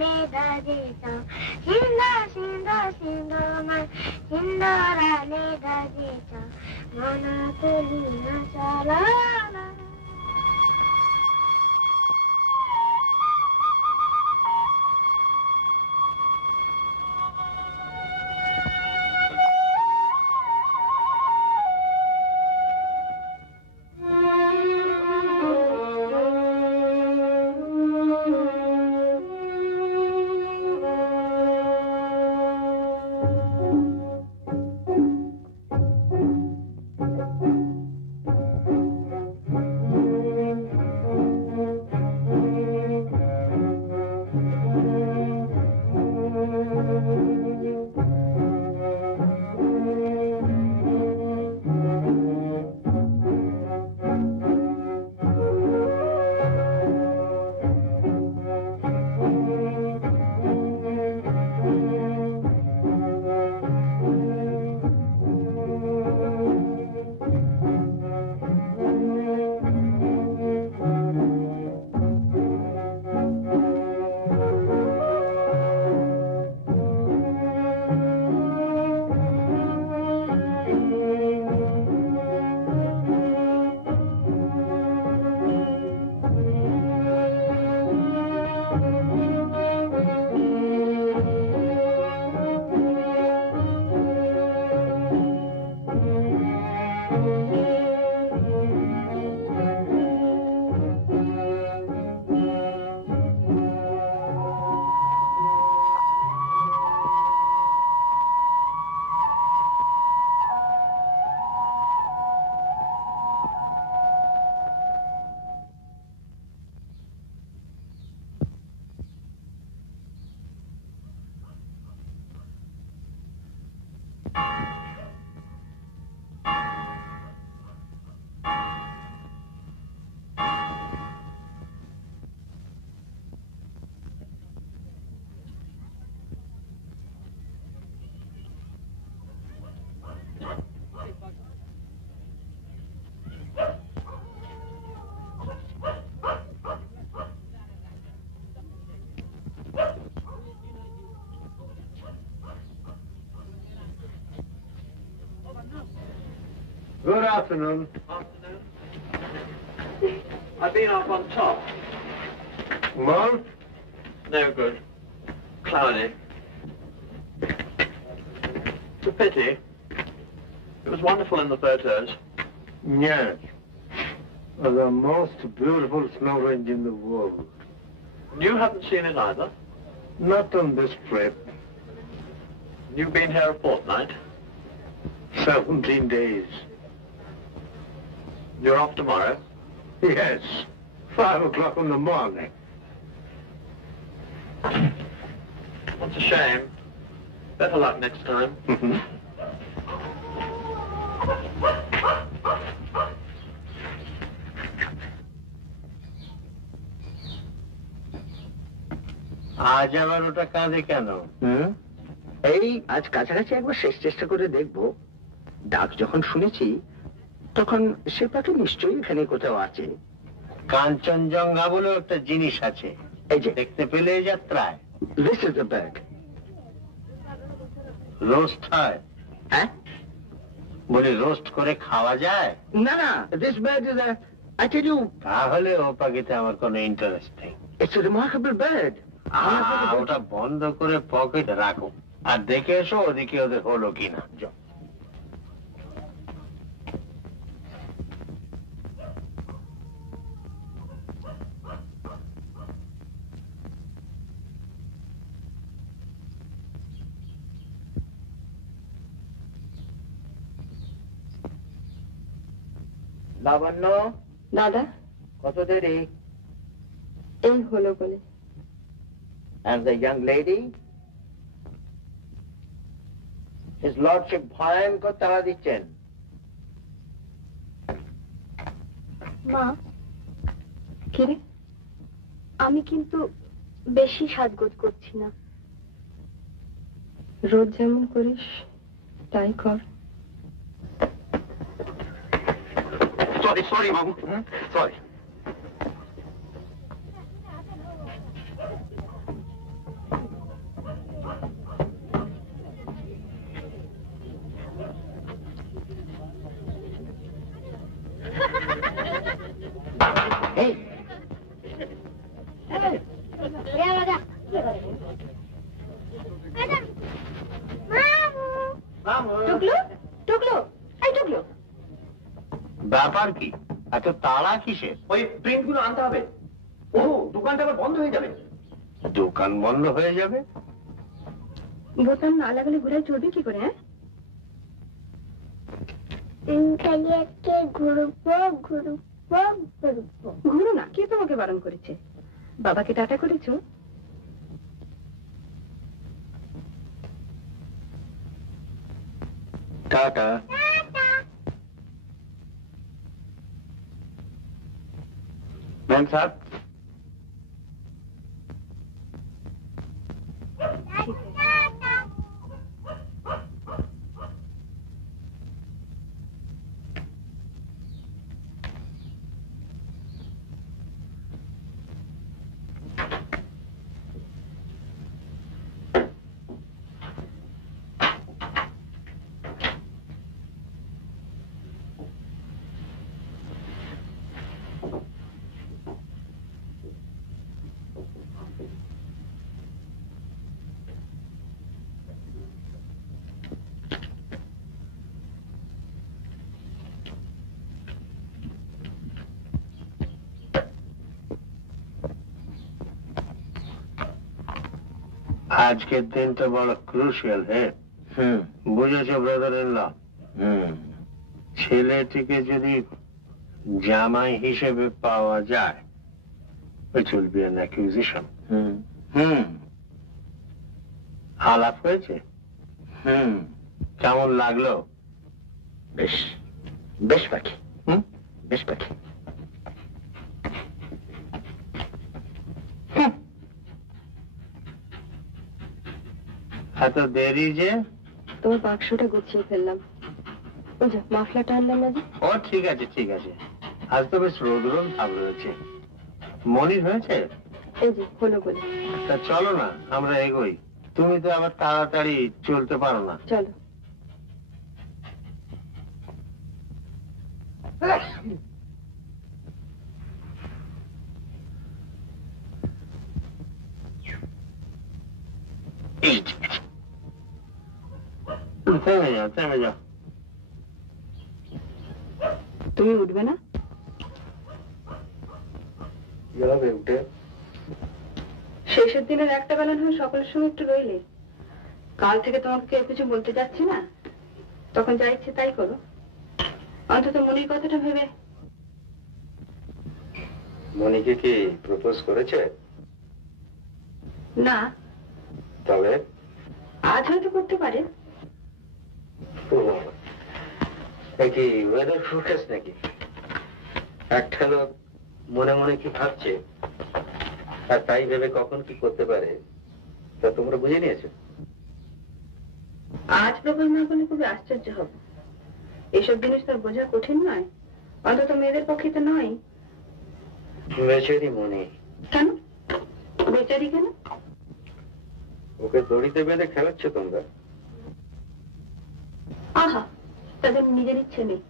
Leda Sinda Sinda Sinda Man Sindara Leda Mana Tulina Salala. Good afternoon. Afternoon. I've been up on top. Well? No good. Cloudy. It's a pity. It was wonderful in the photos. Yes. The most beautiful snow range in the world. You haven't seen it either? Not on this trip. You've been here a fortnight? 17 days. You're off tomorrow? Yes. 5 o'clock in the morning. That's a shame. Better luck next time. আজ আবার ওটা কাঁদে কেন? এই আজ কাছাকাছি একবার শেষ চেষ্টা করে দেখবো। ডাক যখন শুনেছি তখন সেটা নিশ্চয়ই এখানে কোথাও আছে। কাঞ্চনজঙ্ঘা বলে একটা জিনিস আছে, এই যে দেখতে পেলে এই যাত্রায়। This is the bag. Roast হয়? হ্যাঁ, বলি রোস্ট করে খাওয়া যায়? না না, this bag is a, I tell you, তাহলে ও পাখিতে আমার কোনো ইন্টারেস্ট নেই। it's a remarkable bird. ওটা বন্ধ করে পকেটে রাখো আর দেখে এসো ওদিকে ওদের হলো কিনা। লাবণ্য, দাদা, কত দেরি? এই হলো বলে। And the young lady? His lordship ভয়ঙ্কর তাড়া দিচ্ছেন। মা, কিরে, আমি কিন্তু বেশি সাজগোজ করছি না। রোজ যেমন করিস তাই কর। Sorry, Mamu. Sorry. ব্যাপার কি? এত তাড়া কিসের? ওই প্রিন্ট গুলো আনতে হবে। ও দোকানটা আবার বন্ধ হয়ে যাবে। দোকান বন্ধ হয়ে যাবে? বোতাম না লাগালে ঘোড়ায় চড়বে কি করে? হ্যাঁ, খালি আজকে ঘুরবো ঘুরবো ঘুরবো। ঘুরো না, কে তোমাকে বারণ করেছে? বাবাকে টাটা করেছো? টাটা। ম্যাম সাহেব, আজকের দিনটা বড় ক্রুশিয়াল। হ্যাঁ, বুঝেছো ব্রাদার ইন ল? ছেলেটিকে যদি জামাই হিসেবে পাওয়া যায়, which will be an accusation. আলাপ হয়েছে? কেমন লাগলো? বেশ, বেশ পাখি। বেশ পাখি। এত দেরি যে? তোমার বাক্সটা গুছিয়ে ফেললাম। ওই যে মাফলাটা আনলাম না যে। ও ঠিক আছে ঠিক আছে, আজ তো বেশ রোদ রোদ ভাব রয়েছে। মনির হয়েছে? এই যে হলো বলে। তা চলো না আমরা এগোই, তুমি তো আবার তাড়াতাড়ি চলতে পারো না। চলো। থেমে যাও থেমে যাও। তুমি উঠবে না? কি হবে উঠে? শেষের দিনের একটা বেলা নয় সকলের সঙ্গে একটু রইলে। কাল থেকে তোমাকে কেউ কিছু বলতে যাচ্ছে না, তখন যা ইচ্ছে তাই করো। অন্তত মনির কথাটা ভেবে। মনিকে কি প্রপোজ করেছে? না, তবে আজ হয়তো করতে পারে। কি ওয়েদার ফোরকাস্ট নাকি? একটা লোক মনে মনে কি ভাবছে আর তাই ভেবে কখন কি করতে পারে তা তোমরা বুঝে নিয়েছো? আজ প্রপোজ না করলে খুবই আশ্চর্য হব। এইসব জিনিস তো বোঝা কঠিন নয়, অন্তত মেয়েদের পক্ষে তো নয়। বেচারি মনি। কেন বেচারি? কেন? ওকে দড়িতে বেঁধে খেলাচ্ছ তোমরা। আহা, তাদের নিজের ইচ্ছে নেই।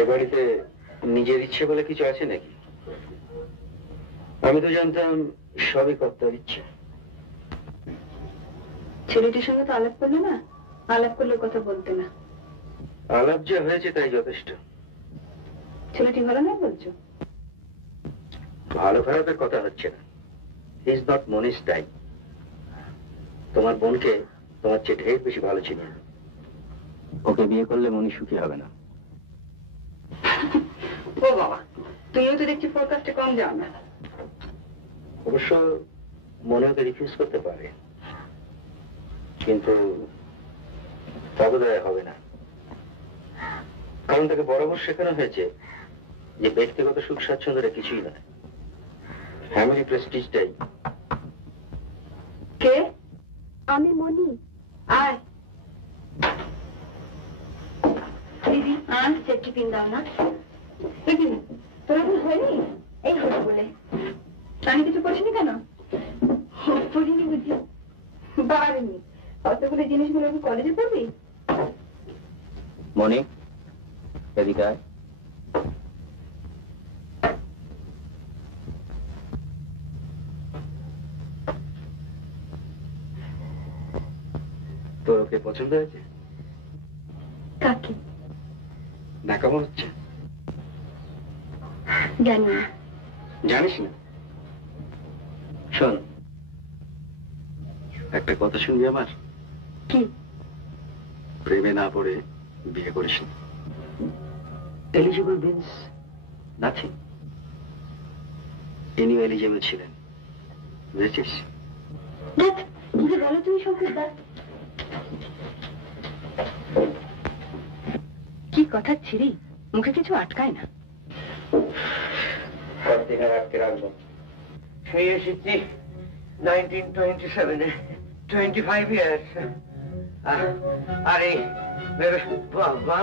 এ বাড়িতে নিজের ইচ্ছে বলে কিছু আছে নাকি? আমি তো জানতাম সবই কর্তার ইচ্ছে। ছেলেটির সঙ্গে তো আলাপ করলে না, আলাপ করলে কথা বলতে না। আলাপ যা হয়েছে তাই যথেষ্ট। ছেলেটি ভালো নয় বলছো? ভালো খারাপের কথা হচ্ছে না। হি ইজ নট মনিস টাইপ। তোমার বোনকে তোমার চেয়ে ঢের বেশি ভালো চিনি। ওকে বিয়ে করলে মনি সুখী হবে না। ও বাবা, তুমিও তো দেখছি ফোরকাস্টে কম যাও না। অবশ্য মনে ওকে রিফিউজ করতে পারে, কিন্তু তবে হবে না। কারণ তাকে বরাবর শেখানো হয়েছে যে ব্যক্তিগত সুখ স্বাচ্ছন্দ্যটা কিছুই নয়, ফ্যামিলি প্রেস্টিজটাই। কে? আমি মনি। আয় দিদি, আয় সেফটি পিন দাও না। তোর এখন হয়নি? এই হলো বলে। আমি কিছু করছিনি কেন? পড়িনি বুঝি? বাড়িনি। অতগুলো জিনিসগুলো আমি কলেজে পড়বি? মনি এদিকে আয়। তোর ওকে পছন্দ হয়েছে? কাকে? না কেমন হচ্ছে জানি না। জানিস না? শোন, একটা কথা শুনবি আমার? কি? প্রেমে না পড়ে বিয়ে করিস না। Eligible means nothing. ইনিও এলিজিবল ছিলেন, বুঝেছিস? দেখ কি যে বলো তুমি শঙ্কর দা। কি কথা ছিরি, মুখে কিছু আটকায় না। আটকে রাখবো। সেই এসেছি 1927-এ, 25 years। আরে বাবা,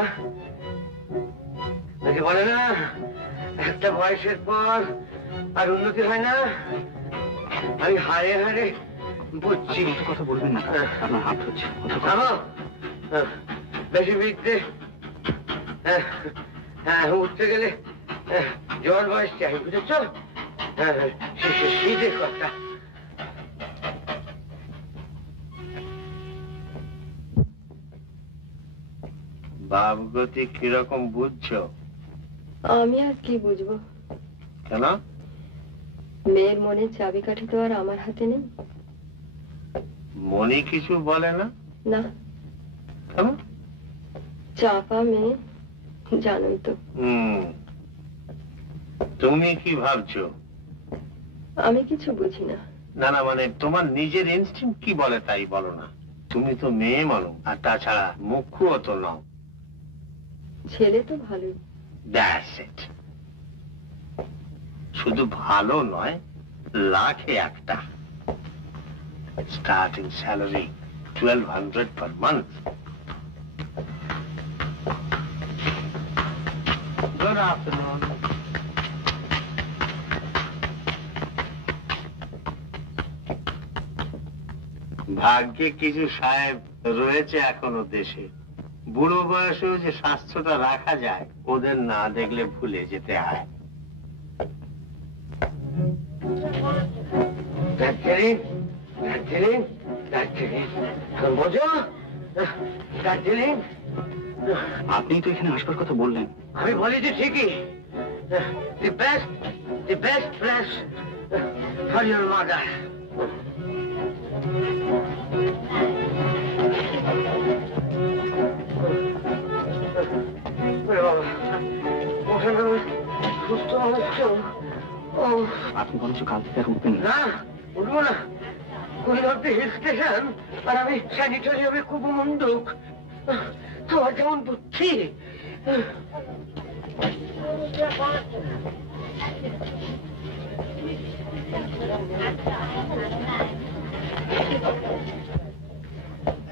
বলে না একটা বয়সের পর আর উন্নতি হয় না। আমি হারে হারে বুঝছি। কথা বলবেন না, আপনার হাত হচ্ছে। বেশি বিদ্যে উঠতে গেলে জোয়ার বয়স চাই, বুঝেছ? শীতের কথা। ভাবগতি কিরকম বুঝছো? আমি আর কি বুঝবো? কেন? মেয়ের মনের চাবিকাঠি তো আর আমার হাতে নেই। মনে কিছু বলে না? না। কেন? চাপা মেয়ে, জানোই তো। তুমি কি ভাবছো? আমি কিছু বুঝি না। না না, মানে তোমার নিজের ইনস্টিংক্ট কি বলে তাই বলো না। তুমি তো মেয়ে মানুষ, আর তাছাড়া মুখ্যও তো নাও। ছেলে তো ভালোই। That's it. শুধু ভালো নয়, লাখে একটা। Starting salary 1200 per month. Good afternoon. ভাগ্যে কিছু সাহেব রয়েছে এখনো দেশে। বুড়ো বয়সেও যে স্বাস্থ্যটা রাখা যায়, ওদের না দেখলে ভুলে যেতে হয়। দার্জিলিং, দার্জিলিং, দার্জিলিং, বোঝো? দার্জিলিং। আপনি তো এখানে আসবার কথা বললেন। আমি বলেছি ঠিকই। The best place for your mother. সুস্থ হচ্ছে। আপনি বলছো কাল থেকে আর উঠবেন না, উঠবো না। কুড়িঘরতে হিল স্টেশন, আর আমি স্যানিটোরিয়ামে খুব মন্দুক। তোমার কেমন বুদ্ধি?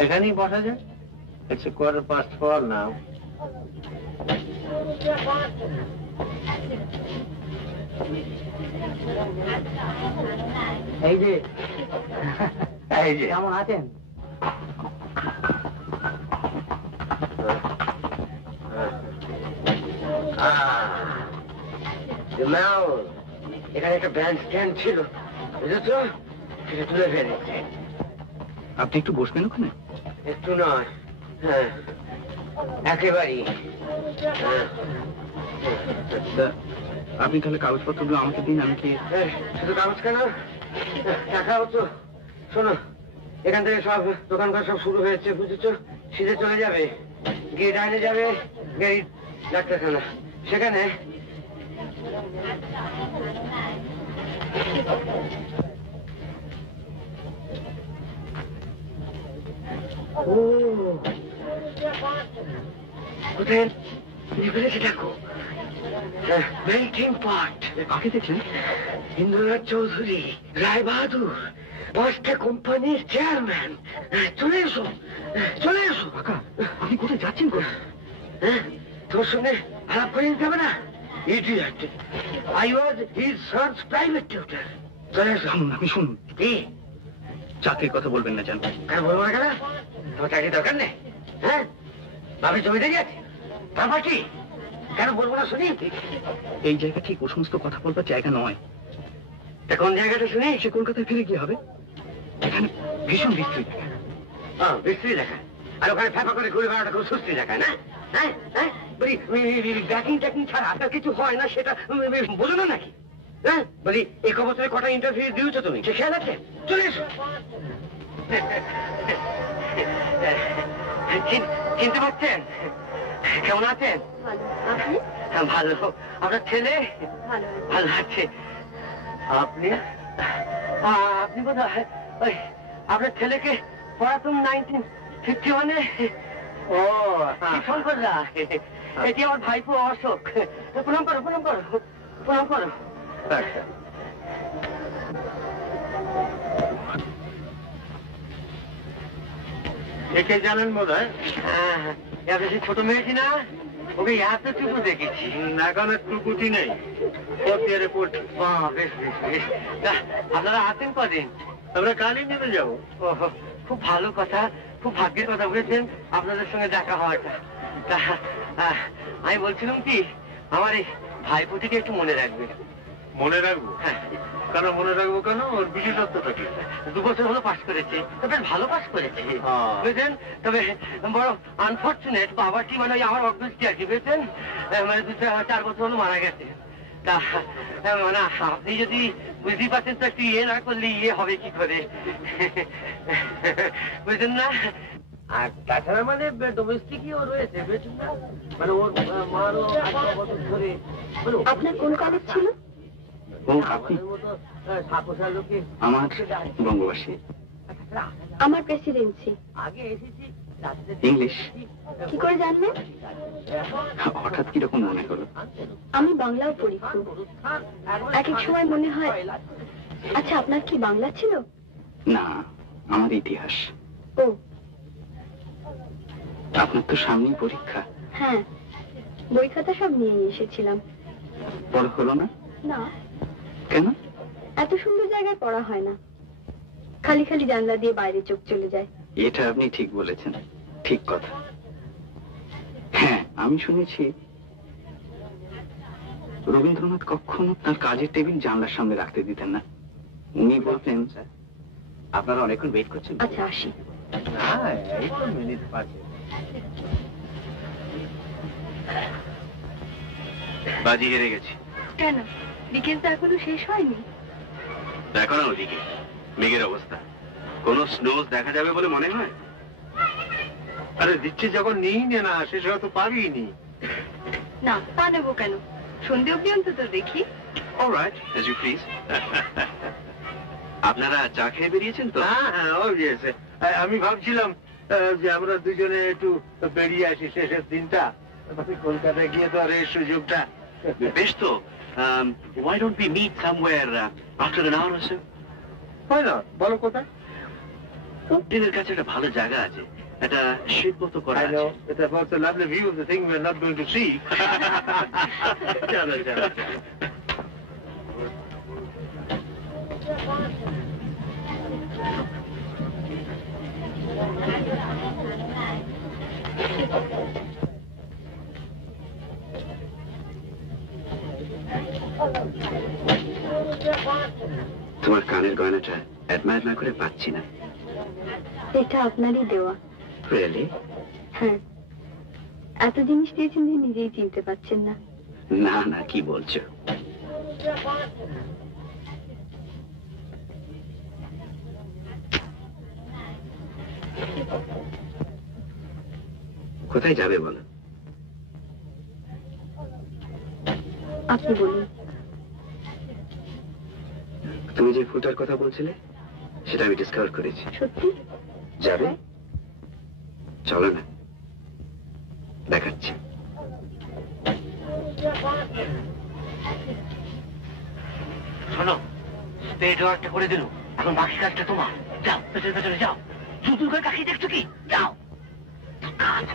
এখানেই বসা যায়। It's 4:15 now. এই যে কেমন আছেন? এখানে একটা ব্যান্ড স্ট্যান্ড ছিল, বুঝেছ? সেটা তুলে ফেলেছে। আপনি একটু বসবেন ওখানে? একটু নয়, হ্যাঁ, একেবারেই। আপনি তাহলে কাগজপত্রগুলো আমাকে দিন, আমি কি? শুধু কাগজ কেন, টাকাও তো। শোনো, এখান থেকে সব দোকানঘর সব শুরু হয়েছে, বুঝেছো? সিধে চলে যাবে, গিয়ে ডাইনে যাবে গাড়ি ডাক্তারখানা, সেখানে কোথায় ফেলেছে দেখো, মেল্টিং পট। কাকে দেখলেন? ইন্দ্রনাথ চৌধুরী, রায় বাহাদুর, 5টা কোম্পানির চেয়ারম্যান। চলে এসো, চলে এসো। কাকা, আপনি কোথায় যাচ্ছেন? তোর সঙ্গে আলাপ করে নিতে হবে না? Idiot, I was his son's private tutor. চলে এসো। শুনুন, আপনি শুনুন। কি? চাকরির কথা বলবেন না জান। কেন বলবো না? কেন? তোমার চাকরি দরকার নেই? হ্যাঁ, বাপের জমিতে গেছে, তারপর কি? কেন বলবো না শুনি? এই জায়গা ঠিক ও সমস্ত কথা বলবার জায়গা নয়। কোন জায়গাটা শুনি? সে কলকাতায় ফিরে গিয়ে হবে। এখানে ভীষণ বিস্তৃত। বিশ্রী দেখায়, আর ওখানে ফেফা করে ঘুরে বেড়াটা খুব সুস্থি দেখায় না? হ্যাঁ হ্যাঁ, বলি ব্যাকিং ট্যাকিং ছাড়া আপনার কিছু হয় না সেটা বোঝো না নাকি? হ্যাঁ বলি এই বছরে কটা ইন্টারভিউ দিয়েছো তুমি, সে খেয়াল আছে? চলে এসো। চিনতে পারছেন? কেমন আছেন? ভালো। আপনার ছেলে? ভালো আছে। আপনি আপনি বোধ হয় ওই আপনার ছেলেকে পড়াতুম 1951-এ। ও ফোন করলা, এটি আমার ভাইপো অশোক। প্রণাম করো প্রণাম করো প্রণাম করো। একে জানেন বোধ হয়? হ্যাঁ, বেশি ছোট মেয়েছি না, ওকে এতটুকু দেখেছি। এখন টুকুটি নেই, ফোর্থ পড়ছি। বেশ বেশ বেশ। আপনারা আছেন কদিন? আমরা কালই নেমে যাবো। খুব ভালো কথা, খুব ভাগ্যের কথা বলেছেন আপনাদের সঙ্গে দেখা হওয়াটা। তা আমি বলছিলাম কি, আমার এই ভাইপোটিকে একটু মনে রাখবে। মনে রাখবো? হ্যাঁ। কেন মনে রাখবো কেন? ওর বিশেষত্বটা কি? 2 বছর হলো পাশ করেছে, তবে ভালো পাশ করেছে বুঝলেন। তবে বড় আনফর্চুনেট, বাবাটি মানে আমার অভ্যেসটি আর কি বুঝলেন, মানে 2-4 বছর হলো মারা গেছে। তা মানে আপনি যদি বুঝতেই পারছেন তো একটু ইয়ে না করলে ইয়ে হবে কি করে, বুঝলেন না? আর তাছাড়া মানে ডোমেস্টিকও রয়েছে বুঝলেন না, মানে ওর মারও 8 বছর ধরে। আপনার কোন কলেজ ছিল? আমার বঙ্গবাসী। আমার প্রেসিডেন্সি। আগে এসেছি ইংলিশ কি করে জানলেন? হঠাৎ কিরকম মনে হলো? আমি বাংলাও পড়ি খুব। এক এক সময় মনে হয়। আচ্ছা, আপনার কি বাংলা ছিল? না, আমার ইতিহাস। ও আপনার তো সামনেই পরীক্ষা। হ্যাঁ, বই খাতা সব নিয়ে এসেছিলাম। পড়া হলো না? না। কেন? এত সুন্দর জায়গায় পড়া হয় না, খালি খালি জানলা দিয়ে বাইরে চোখ চলে যায়। এটা আপনি ঠিক বলেছেন, ঠিক কথা। হ্যাঁ, আমি শুনেছি রবীন্দ্রনাথ কখনো তার কাজের টেবিল জানলার সামনে রাখতে দিতেন না। উনি বলতেন, আপনারা অনেকক্ষণ ওয়েট করছেন। আচ্ছা, আসি। এই তো মিনিট 5। বাজি হেরে গেছি। কেন? বিকেল তো এখনো শেষ হয়নি। দেখো না ওদিকে মেঘের অবস্থা, কোন স্নোজ দেখা যাবে বলে মনে হয়? আরে দিচ্ছে যখন নিই না, শেষ হয়তো পারিনি। না, তা নেবো কেন? সন্ধে অব্দি অন্তত দেখি। Alright, as you please. আপনারা চা খেয়ে বেরিয়েছেন তো? হ্যাঁ হ্যাঁ, অবভিয়াসলি। আমি ভাবছিলাম যে আমরা দুজনে একটু বেরিয়ে আসি শেষের দিনটা, কলকাতায় গিয়ে তো আর এই সুযোগটা। বেশ তো, why don't we meet somewhere after an hour or so? হয় না, বলো কোথায়? হোটেলের কাছে একটা ভালো জায়গা আছে, একটা শীত মতো করা I আছে। know, it's about a lovely view of the thing we're not going to see. চলো চলো চলো। তোমার কানের গয়নাটা অ্যাডমায়ার না করে পাচ্ছি না। এটা আপনারই দেওয়া। রিয়েলি? হ্যাঁ, এত জিনিস দিয়েছেন যে নিজেই চিনতে পারছেন না। না না, কি বলছো? কোথায় যাবে বলো? আপনি বলুন। তুমি যে ফুটার কথা বলছিলে সেটা আমি ডিসকভার করেছি। সত্যি? যাবে? চলো না, দেখাচ্ছি। শোনো, স্টেজ ওয়ার্কটা করে দিল, এখন বাকি কাজটা তোমার। যাও পেছনে পেছনে যাও, শুধু করে কাকি দেখছো কি? যাও কাজ।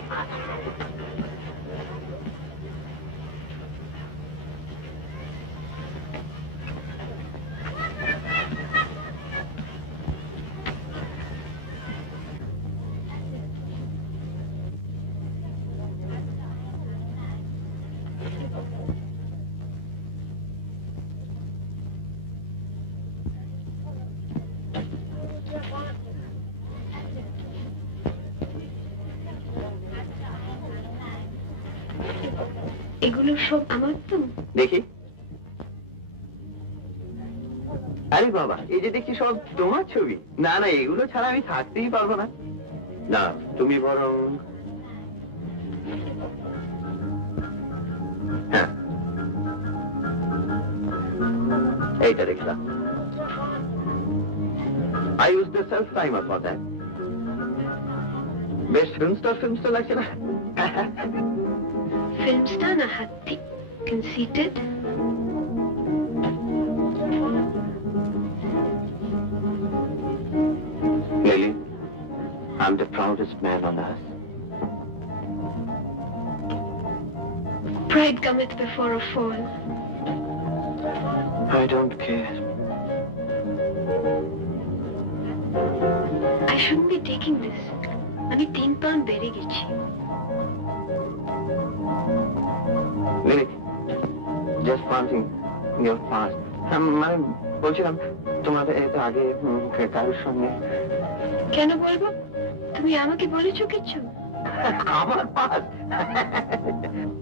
এগুলো সব আমার তো। দেখি। আরে বাবা, এই যে দেখছি সব তোমার ছবি। না না, এগুলো ছাড়া আমি থাকতেই পারবো না। না, তুমি বরং হ্যাঁ এইটা দেখলাম। I use the self timer for that. বেশ ফিল্ম স্টার লাগছে না? ফিল্ম স্টার না হাতি, conceited. Lily, I'm the proudest man on earth. Pride cometh before a fall. I don't care. I shouldn't be taking this. আমি 3 pound বেড়ে গেছি। Lily, just one thing, your past. মানে বলছিলাম তোমার এটা আগে কারোর সঙ্গে। কেন বলবো? তুমি আমাকে বলেছো কিছু? আমার past?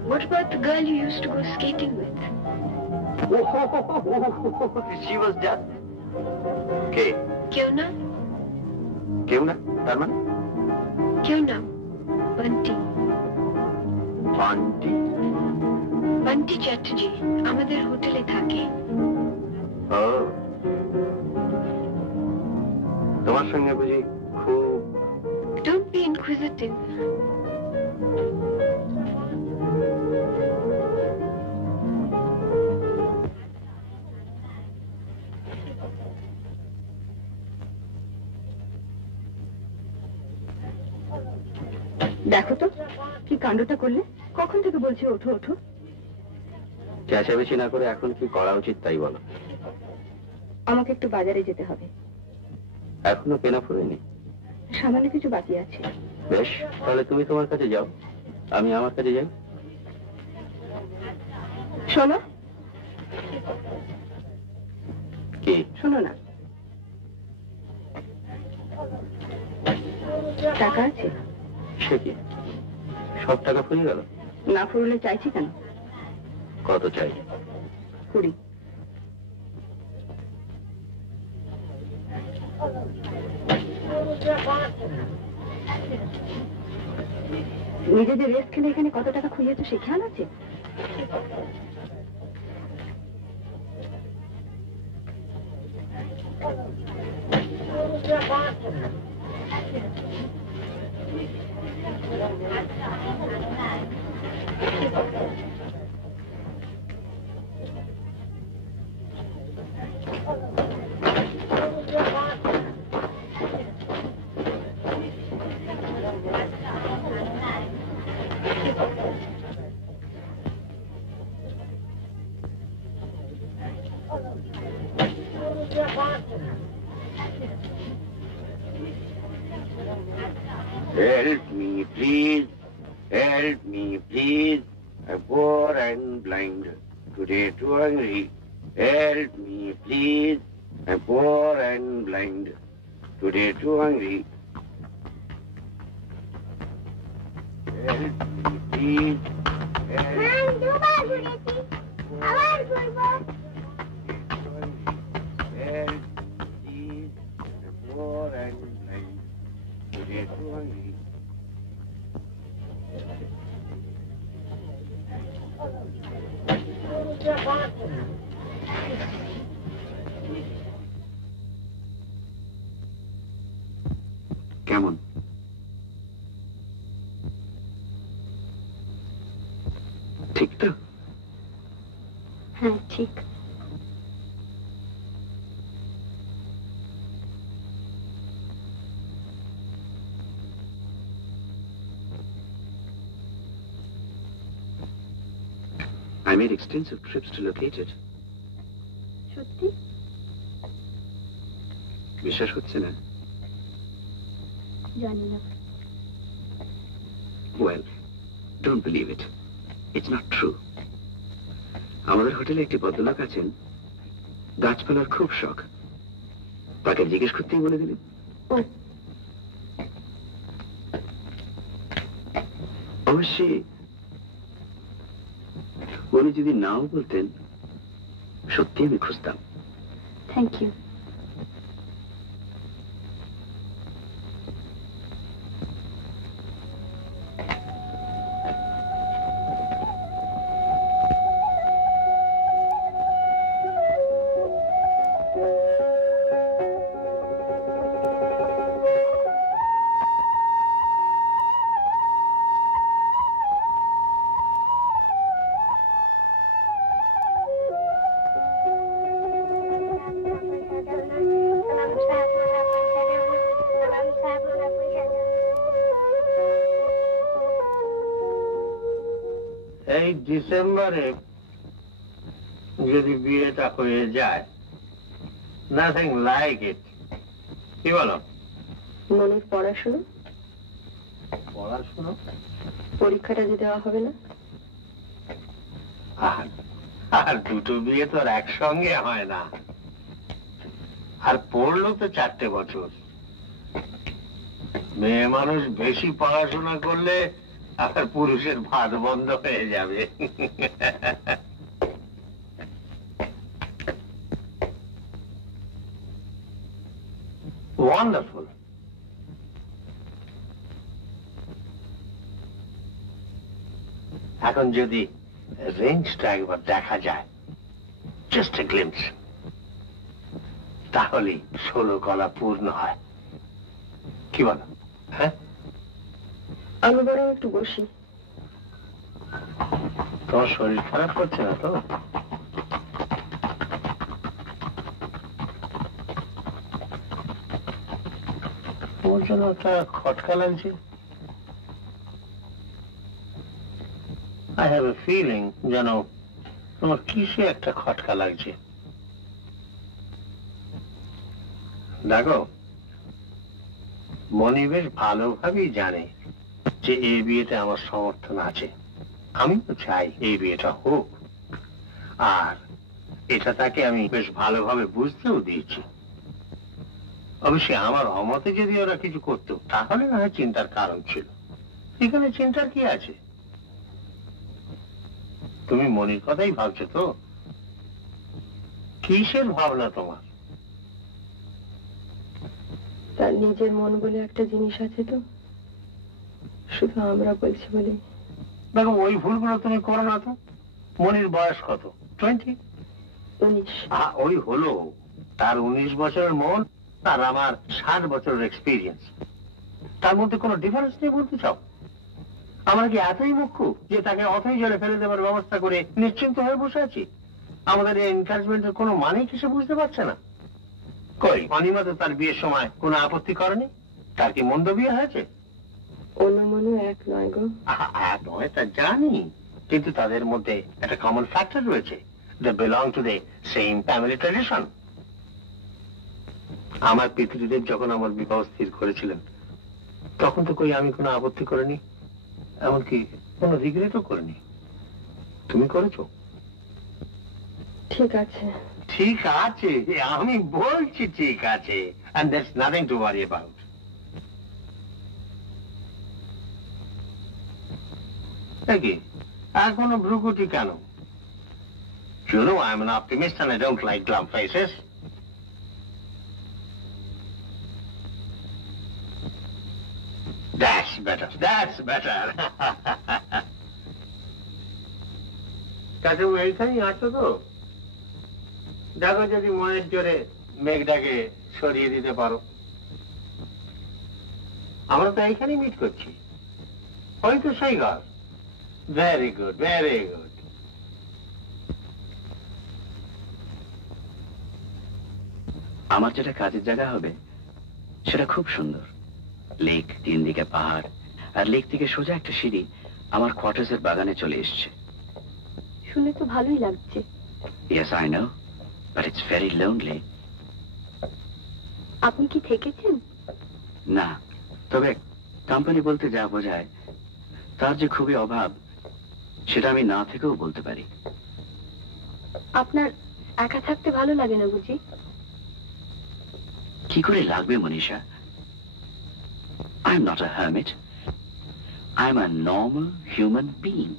What about the girl you used to go skating with? She was just কে? কেউ না? কেউ না তার মানে? কেউ না, বান্টি। বান্টি? বান্টি চ্যাটার্জি আমাদের হোটেলে থাকে। ও, তোমার সঙ্গে বুঝি খুব? Don't be inquisitive. দেখো তো কি কাণ্ডটা করলে। কখন থেকে বলছি ওঠো ওঠো। চেঁচামেচি না করে এখন কি করা উচিত তাই বলো। আমাকে একটু বাজারে যেতে হবে। এখনো পেনা ফুরেনি? সামান্য কিছু বাকি আছে। বেশ, তাহলে তুমি তোমার কাছে যাও, আমি আমার কাছে যাই। শোনো। কি? শোনো না। টাকা আছে? সে কি, সব টাকা ফুরিয়ে গেল? না ফুরলে চাইছি কেন? কত চাই? 20। নিজেদের রেস্ট খেলে এখানে কত টাকা খুঁজেছো সে খেয়াল আছে? Help me, please. Help me, please. I'm poor and blind. Today too hungry. Help me, please. I'm poor and blind. Today too hungry. Help me, please. Help দুবার ঘুরেছি, আবার ঘুরবো। Help, please. I'm poor and blind. Today too hungry. কেমন? ঠিক তো? হ্যাঁ ঠিক। I made extensive trips to locate it. সত্যি? বিশ্বাস হচ্ছে না? জানি না। Well, don't believe it. It's not true. আমাদের হোটেলে একটি ভদ্রলোক আছেন, গাছপালার খুব শখ। তাকে জিজ্ঞেস করতেই বলে দিলেন। অবশ্যই উনি যদি নাও বলতেন সত্যি আমি খুঁজতাম। Thank you. এই ডিসেম্বরে যদি বিয়েটা হয়ে যায়, নাথিং লাইক ইট। কি বলো? মনের পড়াশুনো পড়াশোনা পরীক্ষাটা যে দেওয়া হবে না। আর দুটো বিয়ে তো আর একসঙ্গে হয় না। আর পড়লো তো 4টে বছর। মেয়ে মানুষ বেশি পড়াশোনা করলে আর পুরুষের ভাত বন্ধ হয়ে যাবে। ওয়ান্ডারফুল। এখন যদি রেঞ্জটা একবার দেখা যায়, জাস্ট এ গ্লিম্পস, তাহলে 16 কলা পূর্ণ হয়। কি বলো? হ্যাঁ, আমি বরং একটু বসি। তোমার শরীর খারাপ করছে না তো? ওর জন্য একটা খটকা লাগছে। I have a feeling যেন তোমার কিসে একটা খটকা লাগছে। দেখো, মনি বেশ ভালোভাবেই জানে যে এই বিয়েতে আমার সমর্থন আছে। আমি তো চাই এই বিয়েটা হোক, আর এটা তাকে আমি বেশ ভালোভাবে বুঝতেও দিয়েছি। অবশ্যই আমার অমতে যদি ওরা কিছু করতো তাহলে না হয় চিন্তার কারণ ছিল। এখানে চিন্তার কি আছে? তুমি মনির কথাই ভাবছো তো? কিসের ভাবনা তোমার? তার নিজের মন বলে একটা জিনিস আছে তো, শুধু আমরা বলছি বলে। দেখো, ওই ভুলগুলো তুমি করো না তো। মনির বয়স কত? 20? 19। ওই হলো, তার 19 বছরের মন আর আমার 60 বছরের এক্সপিরিয়েন্স। তার মধ্যে কোনো ডিফারেন্স নেই বলতে চাও? আমরা কি এতই মুখ্য যে তাকে অথই জলে ফেলে দেওয়ার ব্যবস্থা করে নিশ্চিন্ত হয়ে বসে আছি? আমাদের এই এনকারেজমেন্টের কোনো মানেই কি সে বুঝতে পারছে না? কই, অনিমা তো তার বিয়ের সময় কোনো আপত্তি করেনি। তার কি মন্দ বিয়ে হয়েছে? অনুমনও এক নয় গো। এক নয় তা জানি, কিন্তু তাদের মধ্যে একটা কমন ফ্যাক্টর রয়েছে। They belong to the same family tradition. আমার পিতৃদেব যখন আমার বিবাহ স্থির করেছিলেন তখন তো কই আমি কোনো আপত্তি করিনি, এমনকি কোনো রিগ্রেটও করিনি। তুমি করেছো? ঠিক আছে। ঠিক আছে, আমি বলছি ঠিক আছে, and there's nothing to worry about. কি এখনো ভ্রুকুটি কেন? You know I'm an optimist and I don't like glum faces. That's better, that's better. কাছে এইখানেই আছো তো? দেখো যদি মনের জোরে মেঘটাকে সরিয়ে দিতে পারো। আমরা তো এইখানেই মিট করছি, হয়তো সেই ঘর। Very good, very good. আমার যেটা কাজের জায়গা হবে সেটা খুব সুন্দর। লেক, 3 দিকে পাহাড়, আর লেক থেকে সোজা একটা সিঁড়ি আমার কোয়ার্টার্সের বাগানে চলে এসছে। শুনে তো ভালোই লাগছে। Yes, I know, but it's very lonely. আপনি কি থেকেছেন? না, তবে কোম্পানি বলতে যা বোঝায় তার যে খুবই অভাব সেটা আমি না থেকেও বলতে পারি। আপনার একা থাকতে ভালো লাগে না বুঝি? কি করে লাগবে Manisha? I'm not a hermit. I'm a normal human being.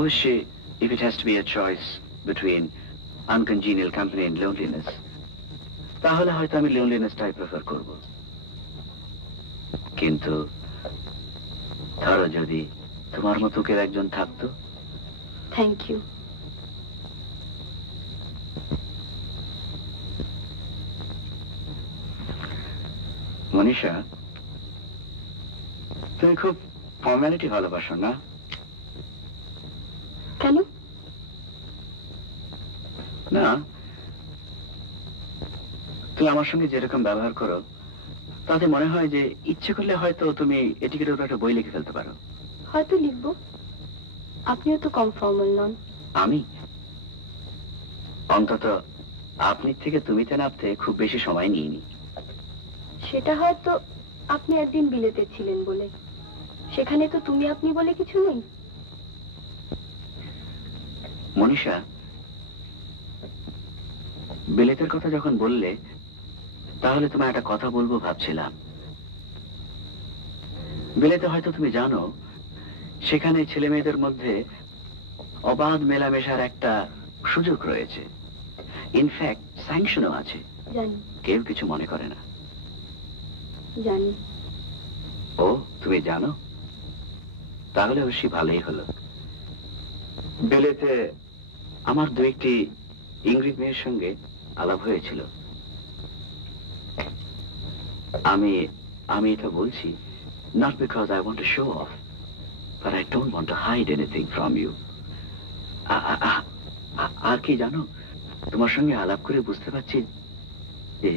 অবশ্যই, if it has to be a choice between uncongenial company and loneliness, তাহলে হয়তো আমি লোনলিনেসটাই প্রেফার করব। কিন্তু ধরো যদি তোমার মতো কেউ একজন থাকতো। Thank you. মনীষা, তুমি খুব ফর্মালিটি ভালোবাসো না? কেন? না, তুমি আমার সঙ্গে যেরকম ব্যবহার করো তাতে মনে হয় যে ইচ্ছে করলে হয়তো তুমি এটিকেটের উপর একটা বই লিখে ফেলতে পারো। হয়তো লিখবো। আপনিও তো কম ফর্মাল নন। আমি অন্তত আপনি থেকে তুমিতে নামতে খুব বেশি সময় নিইনি। সেটা হয়তো আপনি একদিন বিলেতে ছিলেন বলে। সেখানে তো তুমি আপনি বলে কিছু নেই। মনীষা, বিলেতের কথা যখন বললে তাহলে তোমার একটা কথা বলবো ভাবছিলাম। বিলেতে হয়তো তুমি জানো সেখানে ছেলে মেয়েদের মধ্যে অবাধ মেলামেশার একটা সুযোগ রয়েছে। ইনফ্যাক্ট স্যাংশনও আছে। জানি। কেউ কিছু মনে করে না। জানি। ও, তুমি জানো? তাহলে অবশ্যই ভালোই হলো। বিলেতে আমার দু একটি ইংরেজ মেয়ের সঙ্গে আলাপ হয়েছিল। আমি এটা বলছি not because I want to show off, but I don't want to hide anything from you. আর কি জানো, তোমার সঙ্গে আলাপ করে বুঝতে পারছি যে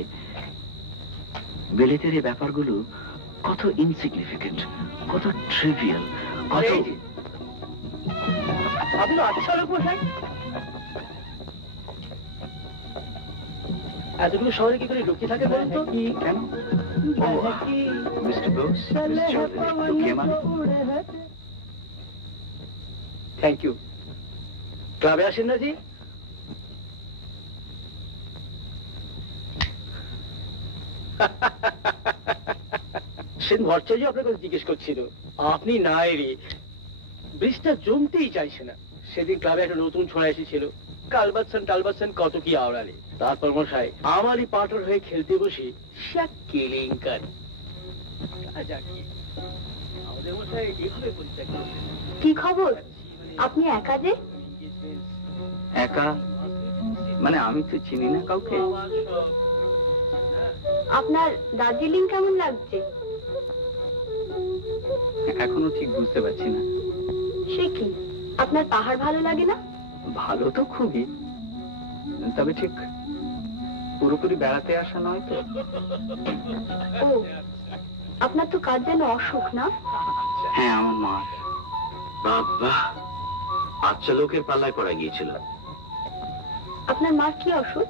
বিলেতের এই ব্যাপারগুলো কত ইনসিগনিফিকেন্ট, কত ট্রিভিয়াল, কত। আপনি আচ্ছা লোক মশাই, এতটুকু শহরে কি করে লুকিয়ে থাকে বলুন তো? কেন? মিস্টার ব্রুকস, লুকিয়ে মানে? Thank you. ক্লাবে আসেন না জি? সেদিন ভট্টাচার্য আপনার কথা জিজ্ঞেস করছিল, আপনি নাই রে। ব্রিজটা জমতেই চাইছে না। সেদিন ক্লাবে একটা নতুন ছোঁয়া এসেছিল, টালবাসন কত কি আওড়ালে। তারপর মশাই আমারই পাটর হয়ে খেলতে বসে সে এক কেলেঙ্কারি। আমাদের মশাই এভাবে পরিত্যাগ করেছেন। কি খবর? আপনি একা যে? একা মানে আমি তো চিনি না কাউকে। আপনার দার্জিলিং কেমন লাগছে? এখনো ঠিক বুঝতে পারছি না। সে কি, আপনার পাহাড় ভালো লাগে না? ভালো তো খুবই, তবে ঠিক পুরোপুরি বেড়াতে আসা নয় তো। ও, আপনার তো কাজ যেন অসুখ না? হ্যাঁ, আমার মা। বাবা, আচ্ছা লোকের পাল্লায় পড়া গিয়েছিল। আপনার মার কি অসুখ?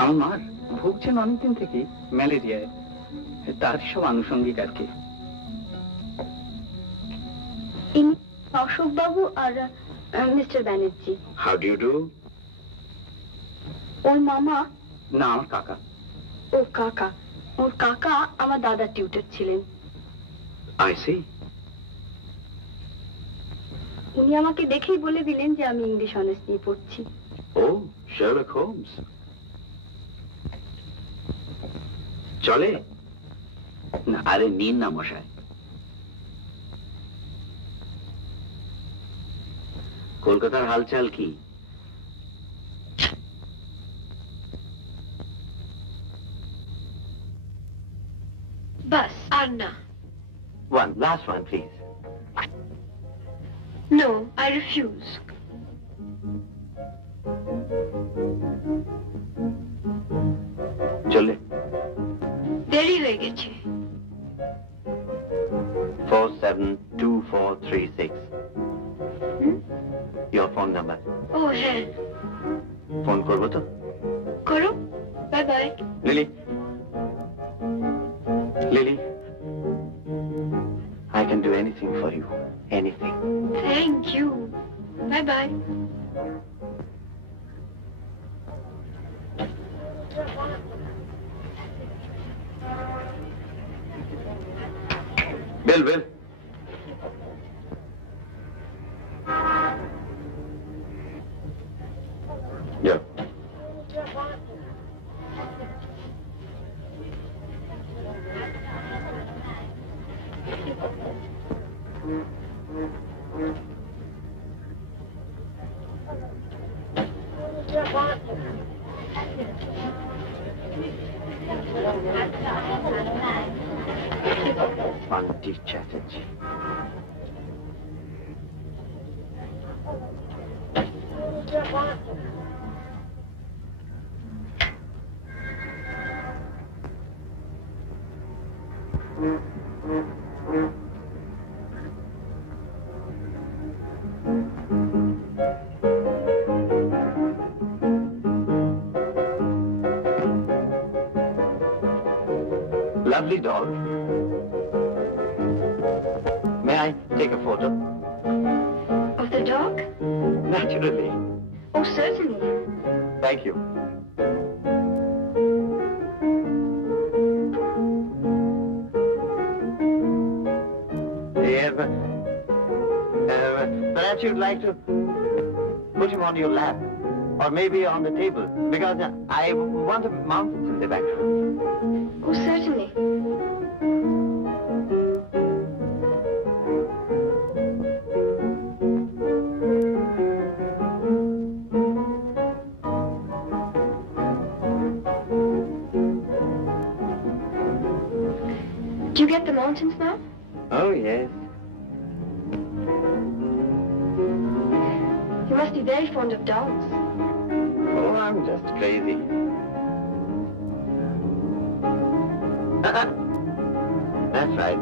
আমার মার ভুগছেন অনেকদিন থেকে ম্যালেরিয়ায়, তার সব আনুষঙ্গিক আর কি। অশোক বাবু আর mister Banerjee. How do you do? ওর মামা? না, আমার কাকা। ও কাকা। ওর কাকা আমার দাদার টিউটর ছিলেন। I see. উনি আমাকে দেখেই বলে দিলেন যে আমি ইংলিশ অনার্স নিয়ে পড়ছি। ও, শার্লক হোমস। চলে না? আরে নিন না মশাই। কলকাতার হালচাল কি? বাস আর না। One, last one, please. No, I refuse. চলে। দেরি হয়ে গেছে। 472436. Your phone number. ও হ্যাঁ, ফোন করবো তো? করো। Bye bye. Lily, Lily, I can do anything for you. Anything. Thank you. Bye bye. বেল বেল। Aunty Chatterjee. Lovely dog. May I take a photo? Of the dog? Naturally. Oh, certainly. Thank you. Perhaps you'd like to put him on your lap, or maybe on the table, because I want to mount it in the back. Oh, certainly. Do you get the mountains now? Oh, yes. You must be very fond of dogs. Oh, I'm just crazy. That's right.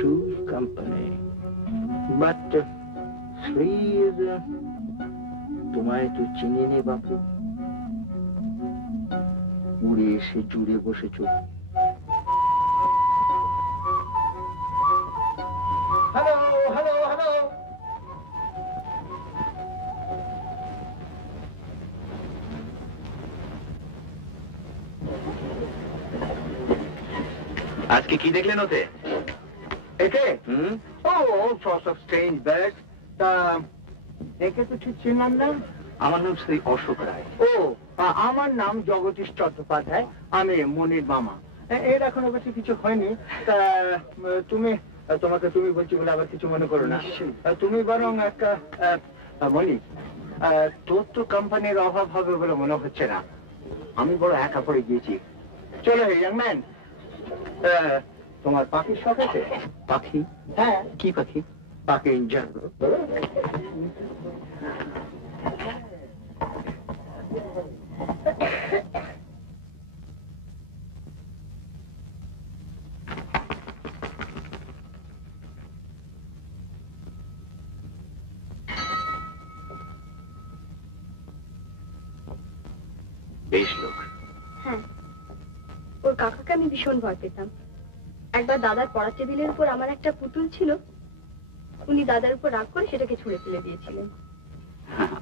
Two company. But three is... তোমায় তো চিনি নে বাপু, উড়ে এসে জুড়ে বসেছ। Hello hello hello. আজকে কি দেখলেন ওতে? এতে? all sorts of strange birds. তা দেখে তো ঠিক চিনলাম না। আমার নাম শ্রী অশোক রায়। ও, আমার নাম জগদীশ চট্টোপাধ্যায়, আমি মনির মামা। এর এখন অবশ্য কিছু হয়নি। তা তোমাকে তুমি বলছি বলে আবার কিছু মনে করো না। তুমি বরং একটা মনি, তোর তো কোম্পানির অভাব হবে বলে মনে হচ্ছে না। আমি বড় একা পড়ে গিয়েছি। চলো ইয়াং ম্যান, তোমার পাখির শখ আছে? পাখি? হ্যাঁ। কি পাখি? পাখি ইঞ্জিন। বেশ লোক। হ্যাঁ, ওর কাকাকে আমি ভীষণ ভয় পেতাম। একবার দাদার পড়ার টেবিলের উপর আমার একটা পুতুল ছিল, উনি দাদার উপর রাগ করে সেটাকে ছুঁড়ে ফেলে দিয়েছিলেন।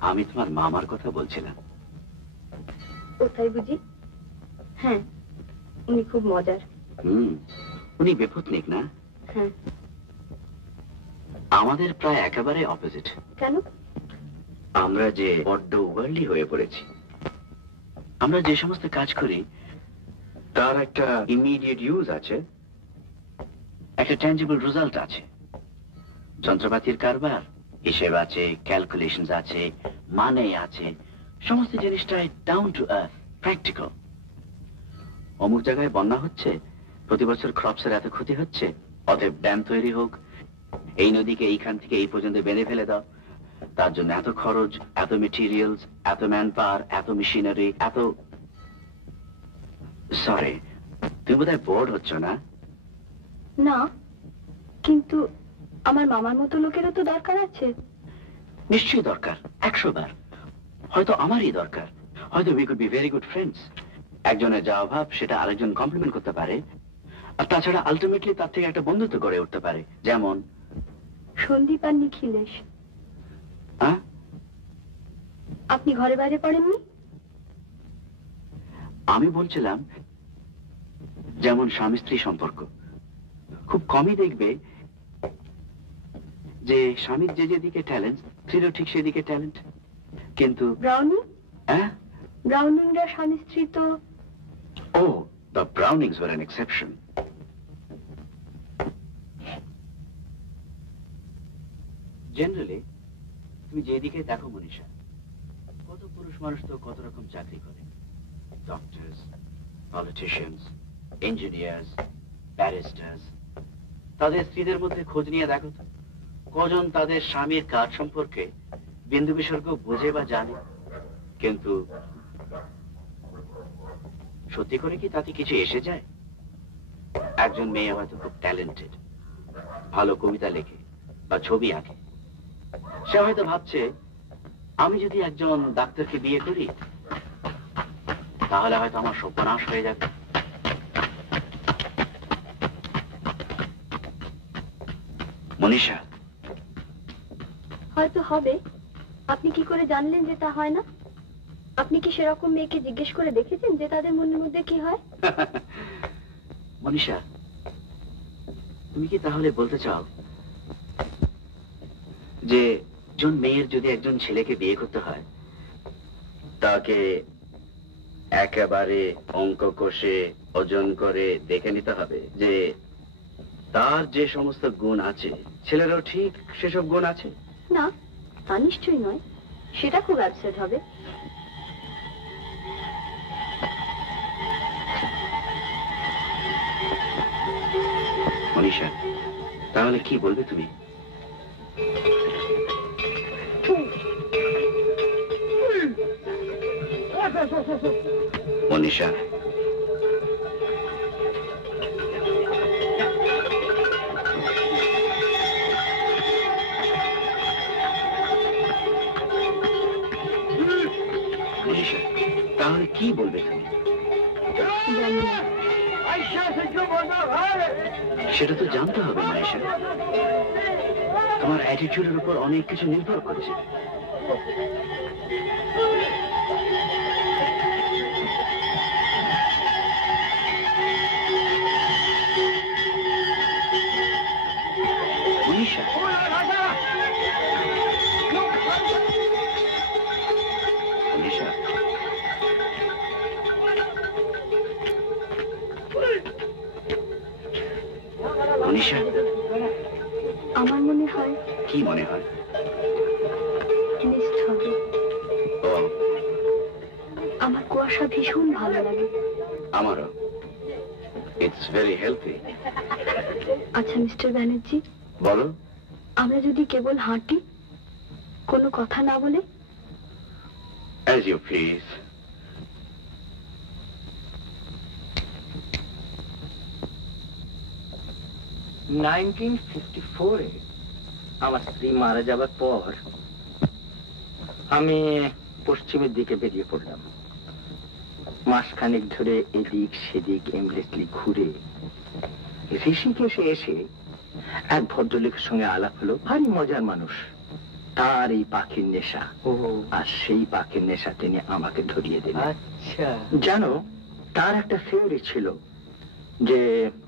আমি তোমার মামার কথা বলছিলাম। কোথায় বুঝি? হ্যাঁ, উনি খুব মজার। উনি বেপত্নিক না? হ্যাঁ। আমাদের প্রায় একেবারে অপোজিট। কেন? আমরা যে বড্ড ওয়ার্ল্ডলি হয়ে পড়েছি। আমরা যে সমস্ত কাজ করি তার একটা ইমিডিয়েট ইউজ আছে, একটা ট্যাঞ্জিবল রেজাল্ট আছে। যন্ত্রপাতির কারবার, হিসেব আছে, ক্যালকুলেশনস আছে, মানে আছে, সমস্ত জিনিসটাই ডাউন টু আর্থ, প্র্যাকটিক্যাল। অমুক জায়গায় বন্যা হচ্ছে, প্রতি বছর ক্রপসের এত ক্ষতি হচ্ছে, অতএব ড্যাম তৈরি হোক, এই নদীকে এইখান থেকে এই পর্যন্ত বেঁধে ফেলে দাও, তার জন্য এত খরচ, এত মেটেরিয়ালস, এত ম্যান পাওয়ার, এত মেশিনারি, এত... সরি, তুমি বোধহয় বোর্ড হচ্ছ না? না, কিন্তু আমার মামার মতো লোকেরও তো দরকার আছে। নিশ্চয়ই দরকার, 100 বার। হয়তো আমারই দরকার, হয়তো we could be very good friends. একজনের যা অভাব সেটা আরেকজন কমপ্লিমেন্ট করতে পারে, আর তাছাড়া আলটিমেটলি তার থেকে একটা বন্ধুত্ব গড়ে উঠতে পারে। যেমন সন্দীপ আর নিখিলেশ। হ্যাঁ, আপনি ঘরে বাইরে পড়েননি? আমি বলছিলাম যেমন স্বামী স্ত্রী সম্পর্ক, খুব কমই দেখবে যে স্বামীর যে যেদিকে ট্যালেন্ট, স্ত্রীরও ঠিক সেদিকে ট্যালেন্ট। কিন্তু ব্রাউনিং? হ্যাঁ, ব্রাউনিংরা স্বামী স্ত্রী তো... Oh, the Brownings were an exception. Generally, তুমি যেদিকে দেখো মনীষা, কত পুরুষ মানুষ তো কত রকম চাকরি করে। Doctors, politicians, engineers, barristers. তাদের স্ত্রীদের মধ্যে খোঁজ নিয়ে দেখো তো, কজন তাদের স্বামীর কাজ সম্পর্কে বিন্দু বিসর্গ বোঝে বা জানে। কিন্তু সত্যি করে কি তাতে কিছু এসে যায়? একজন মেয়ে হয়তো খুব ট্যালেন্টেড, ভালো কবিতা লেখে বা ছবি আঁকে। সে হয়তো ভাবছে, আমি যদি একজন ডাক্তারকে বিয়ে করি তাহলে হয়তো আমার সর্বনাশ হয়ে যাবে। মনীষা, হয়তো হবে। আপনি কি করে জানলেন যে তা হয় না? আপনি কি সেরকম মেয়েকে জিজ্ঞেস করে দেখেছেন যে তাদের মনের মধ্যে কি হয়? মনীষা, তুমি কি তাহলে বলতে চাও যে একজন মেয়ের যদি একজন ছেলেকে বিয়ে করতে হয়, তাকে একেবারে অঙ্ক কষে ওজন করে দেখে নিতে হবে যে তার যে সমস্ত গুণ আছে ছেলেরও ঠিক সেসব গুণ আছে? না, তা নিশ্চয়ই নয়। সেটা খুব অ্যাবসার্ড হবে। মনীষা, তাহলে কি বলবে তুমি? মনীষা, মনীষা, তাহলে কি বলবে তুমি? জানি না। সেটা তো জানতে হবে মনীষা। তোমার অ্যাটিটিউডের উপর অনেক কিছু নির্ভর করছে। মনীষা, মনীষা, মনীষা, আমার মনে হয় কি মনে হয়? মিসড হবে। ও, আমার কুয়াশা ভীষণ ভালো লাগে। আমারও। It's very healthy. আচ্ছা মিস্টার ব্যানার্জি, বলো। আমরা যদি কেবল হাঁটি, কোনো কথা না বলে? As you please. আমার স্ত্রী মারা যাবার পর আমি পশ্চিমের দিকে বেরিয়ে পড়লাম। মাসখানেক ধরে এদিক সেদিক এমলেসলি ঘুরে ঋষিকেশে এসে এক ভদ্রলোকের সঙ্গে আলাপ হলো। ভারী মজার মানুষ। তার এই পাখির নেশা, আর সেই পাখির নেশা তিনি আমাকে ধরিয়ে দিলেন। আচ্ছা, জানো, তার একটা থিওরি ছিল যে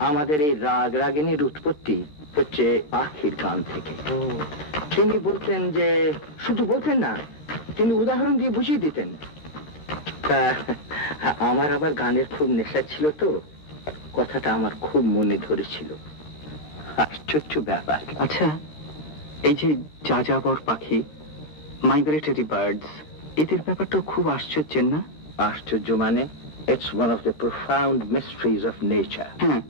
আমাদের এই রাগ রাগিনীর উৎপত্তি হচ্ছে পাখির গান থেকে। তিনি বলতেন যে, শুধু বলতেন না, তিনি উদাহরণ দিয়ে বুঝিয়ে দিতেন। আমার আবার গানের খুব নেশা ছিল তো, কথাটা আমার খুব মনে ধরেছিল। আশ্চর্য ব্যাপার। আচ্ছা, এই যে যাযাবর পাখি, মাইগ্রেটরি বার্ডস, এদের ব্যাপারটা খুব আশ্চর্যের না? আশ্চর্য মানে, it's one of the profound mysteries of nature. হ্যাঁ,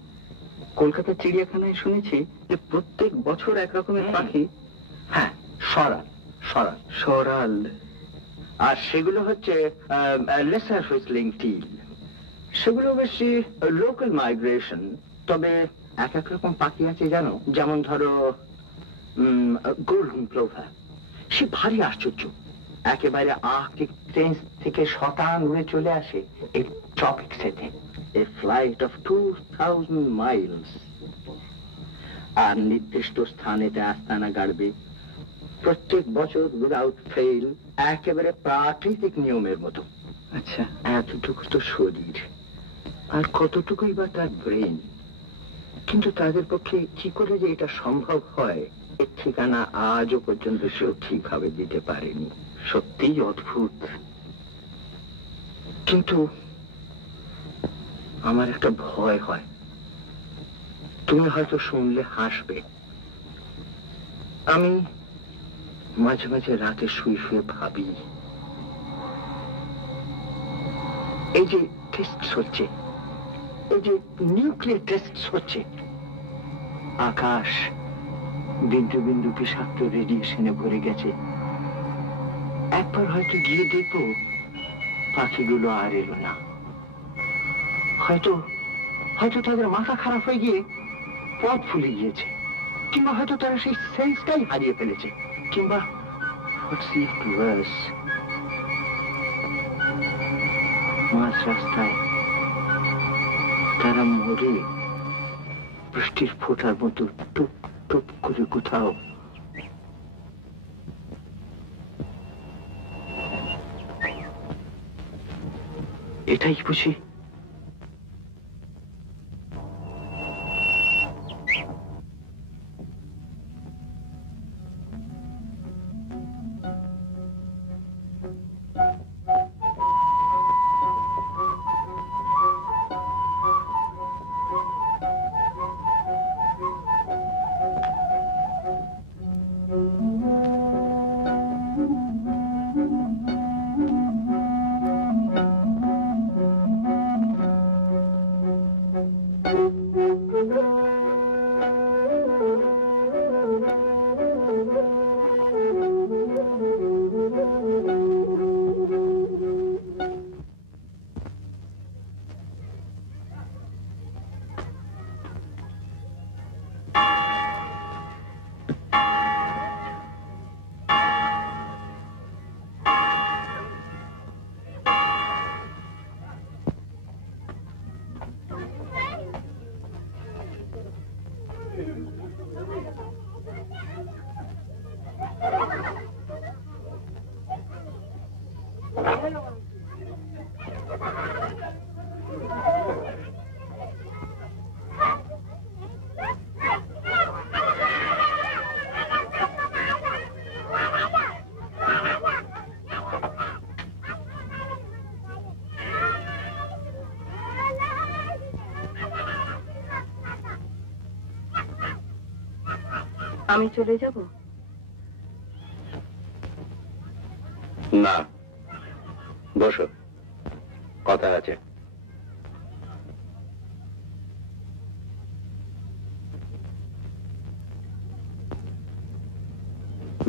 কলকাতার চিড়িয়াখানায় শুনেছি যে প্রত্যেক বছর এক রকমের পাখি। হ্যাঁ, সরাল সরাল। সরাল। আর সেগুলো হচ্ছে লেসার হুইসলিং টিল। সেগুলো বেশি লোকাল মাইগ্রেশন। তবে এক এক রকম পাখি আছে জানো, যেমন ধরো গোল্ডেন প্লোভার। সে ভারী আশ্চর্য, একেবারে আর্কটিক রেঞ্জ থেকে শতান উড়ে চলে আসে এই ট্রপিক্সেতে, এ ফ্লাইট অফ 2000 মাইলস। আর নির্দিষ্ট স্থানেতে আস্তানা গাড়বে প্রত্যেক বছর উইদাউট ফেল, একেবারে প্রাকৃতিক নিয়মের মতো। আচ্ছা, এতটুকু তো শরীর, আর কতটুকুই বা তার ব্রেন। কিন্তু তাদের পক্ষে কি করে যে এটা সম্ভব হয়, এর ঠিকানা আজও পর্যন্ত সেও ঠিকভাবে দিতে পারেনি। সত্যিই অদ্ভুত। কিন্তু আমার একটা ভয় হয়, তুমি হয়তো শুনলে হাসবে। আমি মাঝে মাঝে রাতে শুয়ে শুয়ে ভাবি, এই যে টেস্ট হচ্ছে, এই যে নিউক্লিয়ার টেস্ট হচ্ছে, আকাশ বিন্দু বিন্দু বিষাক্ত রেডিয়েশনে ভরে গেছে। একবার হয়তো গিয়ে দেখবো পাখিগুলো আর এলো না। হয়তো হয়তো তাদের মাথা খারাপ হয়ে গিয়ে পথ ভুলে গিয়েছে, কিংবা হয়তো তারা সেই সেন্সটাই হারিয়ে ফেলেছে, কিংবা মাঝ রাস্তায় তারা মরে বৃষ্টির ফোঁটার মতো টুপ টুপ করে কোথাও। এটাই বুঝি আমি চলে যাব? না, বসো, কথা আছে।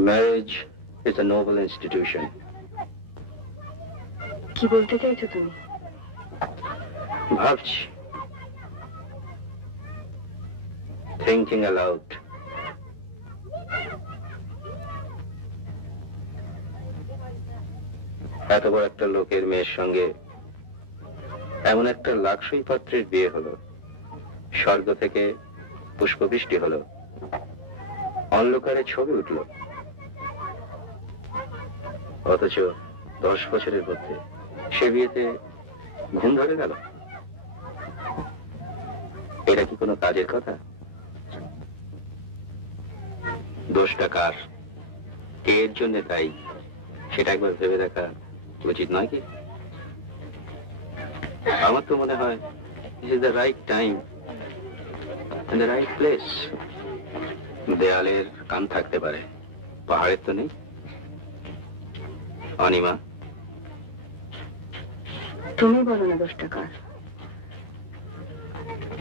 Marriage is a noble institution. কি বলতে চাইছো তুমি? ভাবছি, thinking aloud. এত বড় একটা লোকের মেয়ের সঙ্গে এমন একটা লাক্সই পাত্রের বিয়ে হলো, স্বর্গ থেকে পুষ্পবৃষ্টি হলো, অন্ধকারে ছবি উঠল, অথচ 10 বছরের মধ্যে সে বিয়েতে ঘুম ধরে গেল। এটা কি কোনো কাজের কথা? দোষটা কার, কে এর জন্য তাই, সেটা একবার ভেবে দেখা উচিত নয় কি? আমার তো মনে হয় this is the right time and the right place. দেয়ালের কান থাকতে পারে, পাহাড়ের তো নেই। অনিমা, তুমি বলো না দোষটা কার?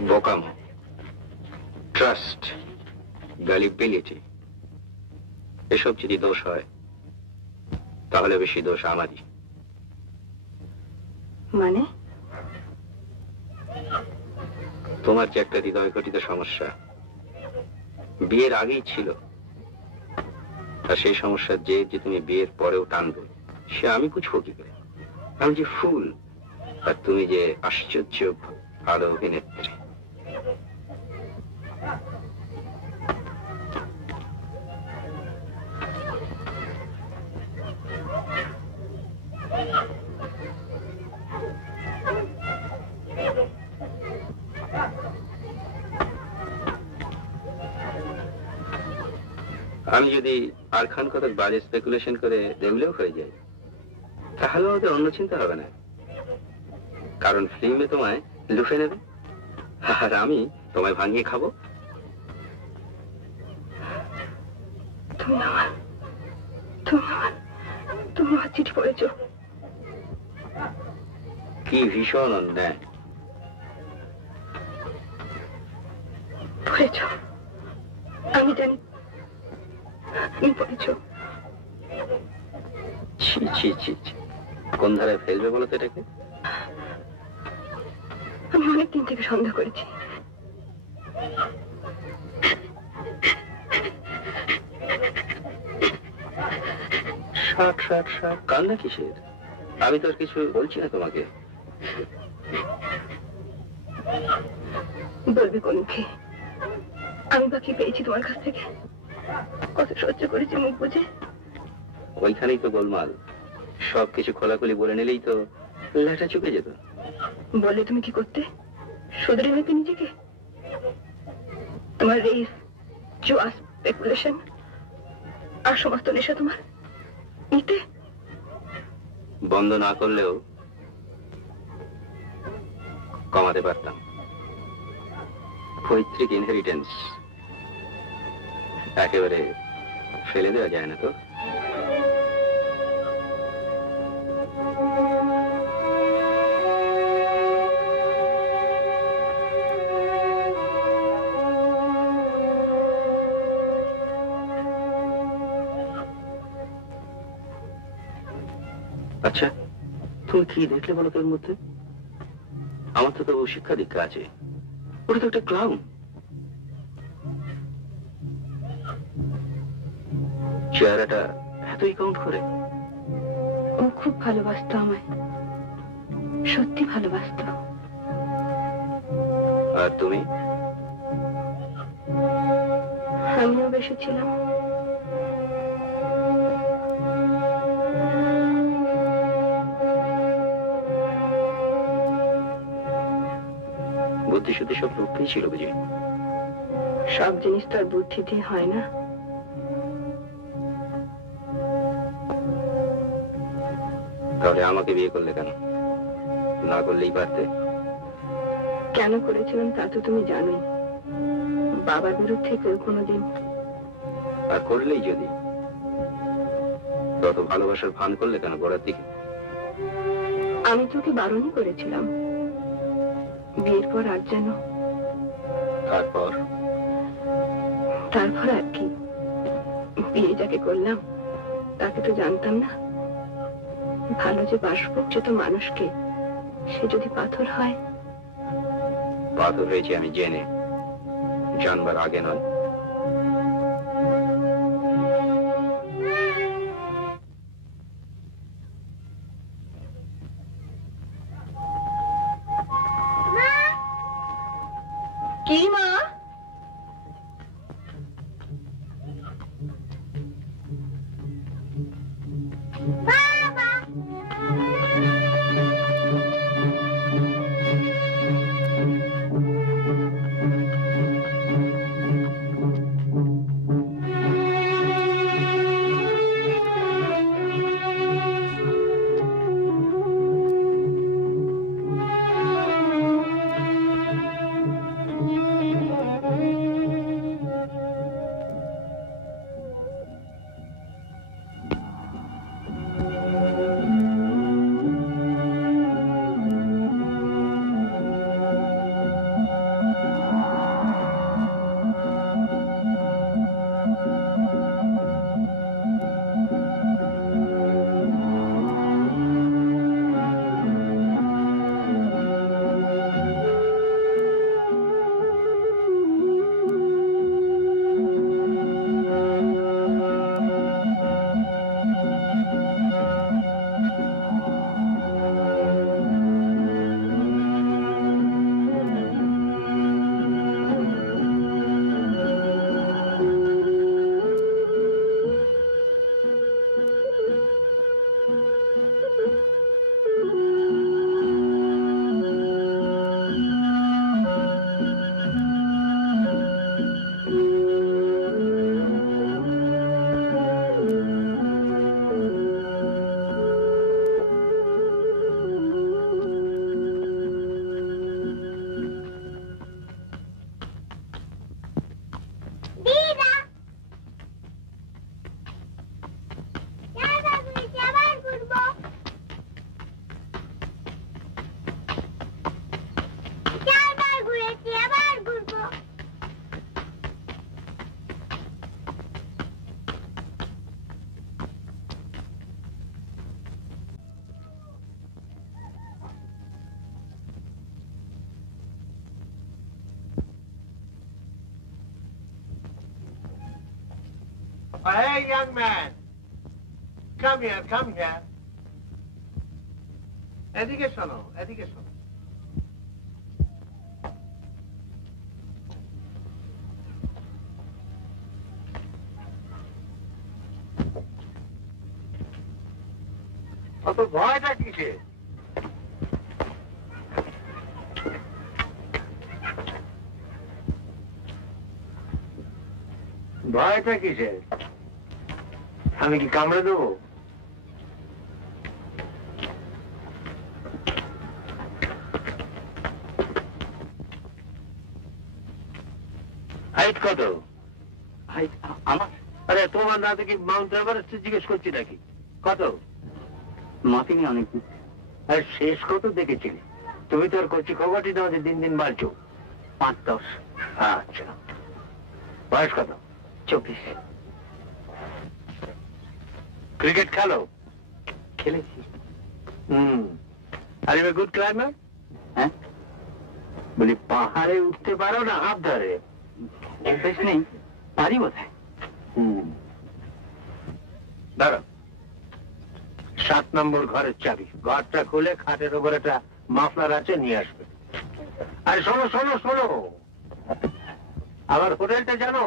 বোকামো, ট্রাস্ট, গ্যালিবিলিটি, এসব যদি দোষ হয় তাহলে বেশি দোষ আমারই। মানে? তোমার যে একটা হৃদয় ঘটিত সমস্যা বিয়ের আগেই ছিল, আর সেই সমস্যার যে তুমি বিয়ের পরেও টানবে, সে আমি বুঝবো কি করে? আমি যে ফুল, আর তুমি যে আশ্চর্য ভালো অভিনেত্রী। আমি যদি আর খান কতক বাজে স্পেকুলেশন করে দেউলেও হয়ে যাই, তাহলে ওদের অন্য চিন্তা হবে না, কারণ ফিল্মে তোমায় লুফে নেবে আর আমি তোমায় ভাঙিয়ে খাবো। তুমি আমার চিঠি পড়েছ? কি ভীষণ অন্যায়। পড়েছ? আমি জানি তুমি পড়েছ। ছি ছি ছি ছি, কোন ধারায় ফেলবে বলো তো এটাকে? আমি অনেকদিন থেকে সন্দেহ করেছি। কান্না কিসের? আমি তো আর কিছু বলছি না তোমাকে। বলবি কোন মুখে? আমি বা কি পেয়েছি তোমার কাছ থেকে? কত সহ্য করেছি মুখ বুঝে। ওইখানেই তো গোলমাল। সবকিছু খোলাখুলি বলে নিলেই তো লেটা চুকে যেত। বললে তুমি কি করতে? শুধরে নিতে নিজেকে? তোমার রেস, জুয়া, স্পেকুলেশন আর সমস্ত নেশা তোমার নিতে? বন্ধ না করলেও কমাতে পারতাম। পৈতৃক ইনহেরিটেন্স একেবারে ফেলে দেওয়া যায় না তো। আচ্ছা, তুমি কি দেখলে বলো তোর মধ্যে? আমার তো তবু শিক্ষা দীক্ষা আছে। ওটা তো একটা ক্লাউন। চেহারাটা এতই কাউন্ট করে? ও খুব ভালোবাসতো আমায়, সত্যি ভালোবাসতো। আর তুমি? আমিও বেসেছিলাম। বুদ্ধি শুদ্ধি সব রূপেই ছিল বুঝি? সব জিনিস তো আর বুদ্ধি দিয়ে হয় না। তাহলে আমাকে বিয়ে করলে কেন? না করলেই পারতে। কেন করেছিলাম তা তো তুমি জানোই। বাবার বিরুদ্ধে কেউ কোনোদিন। আর করলেই যদি, তত ভালোবাসার ভান করলে কেন গোড়ার দিকে? আমি তোকে বারণই করেছিলাম বিয়ের পর আর যেন। তারপর আর কি, বিয়ে যাকে করলাম তাকে তো জানতাম না ভালো যে বাসবো সে তো মানুষকে, সে যদি পাথর হয়। পাথর হয়েছে আমি জেনে, জানবার আগে নয়। কি মা? চারবার ঘুরেছি, আবার ঘুরবো। Hey, young man. Come here, come here. এদিকে শোনো, এদিকে শোনো। অত ভয়টা কিসে? ভয়টা কিসে? আমি কি কামড়ে দেবো? হাইট কত? হাইট আমার? আরে তোমার না দেখি মাউন্ট এভারেস্ট জিজ্ঞেস করছি নাকি? কত? মাপিনি অনেকদিন। আর শেষ কত দেখেছিলে? তুমি তো আর কচি খবরটি নাও যে দিন দিন বাড়ছো। 5-10। আচ্ছা, বয়স কত? 24। ক্রিকেট খেলো? খেলেছি। Are you a good climber? হ্যাঁ। বলি পাহাড়ে উঠতে পারো না হাত ধরে? অভ্যেস নেই, পারি বোধহয়। দাঁড়াও, 7 নম্বর ঘরের চাবি। ঘরটা খুলে খাটের উপর একটা মাফলার আছে, নিয়ে আসবে। আরে শোনো শোনো শোনো, আমার হোটেলটা জানো?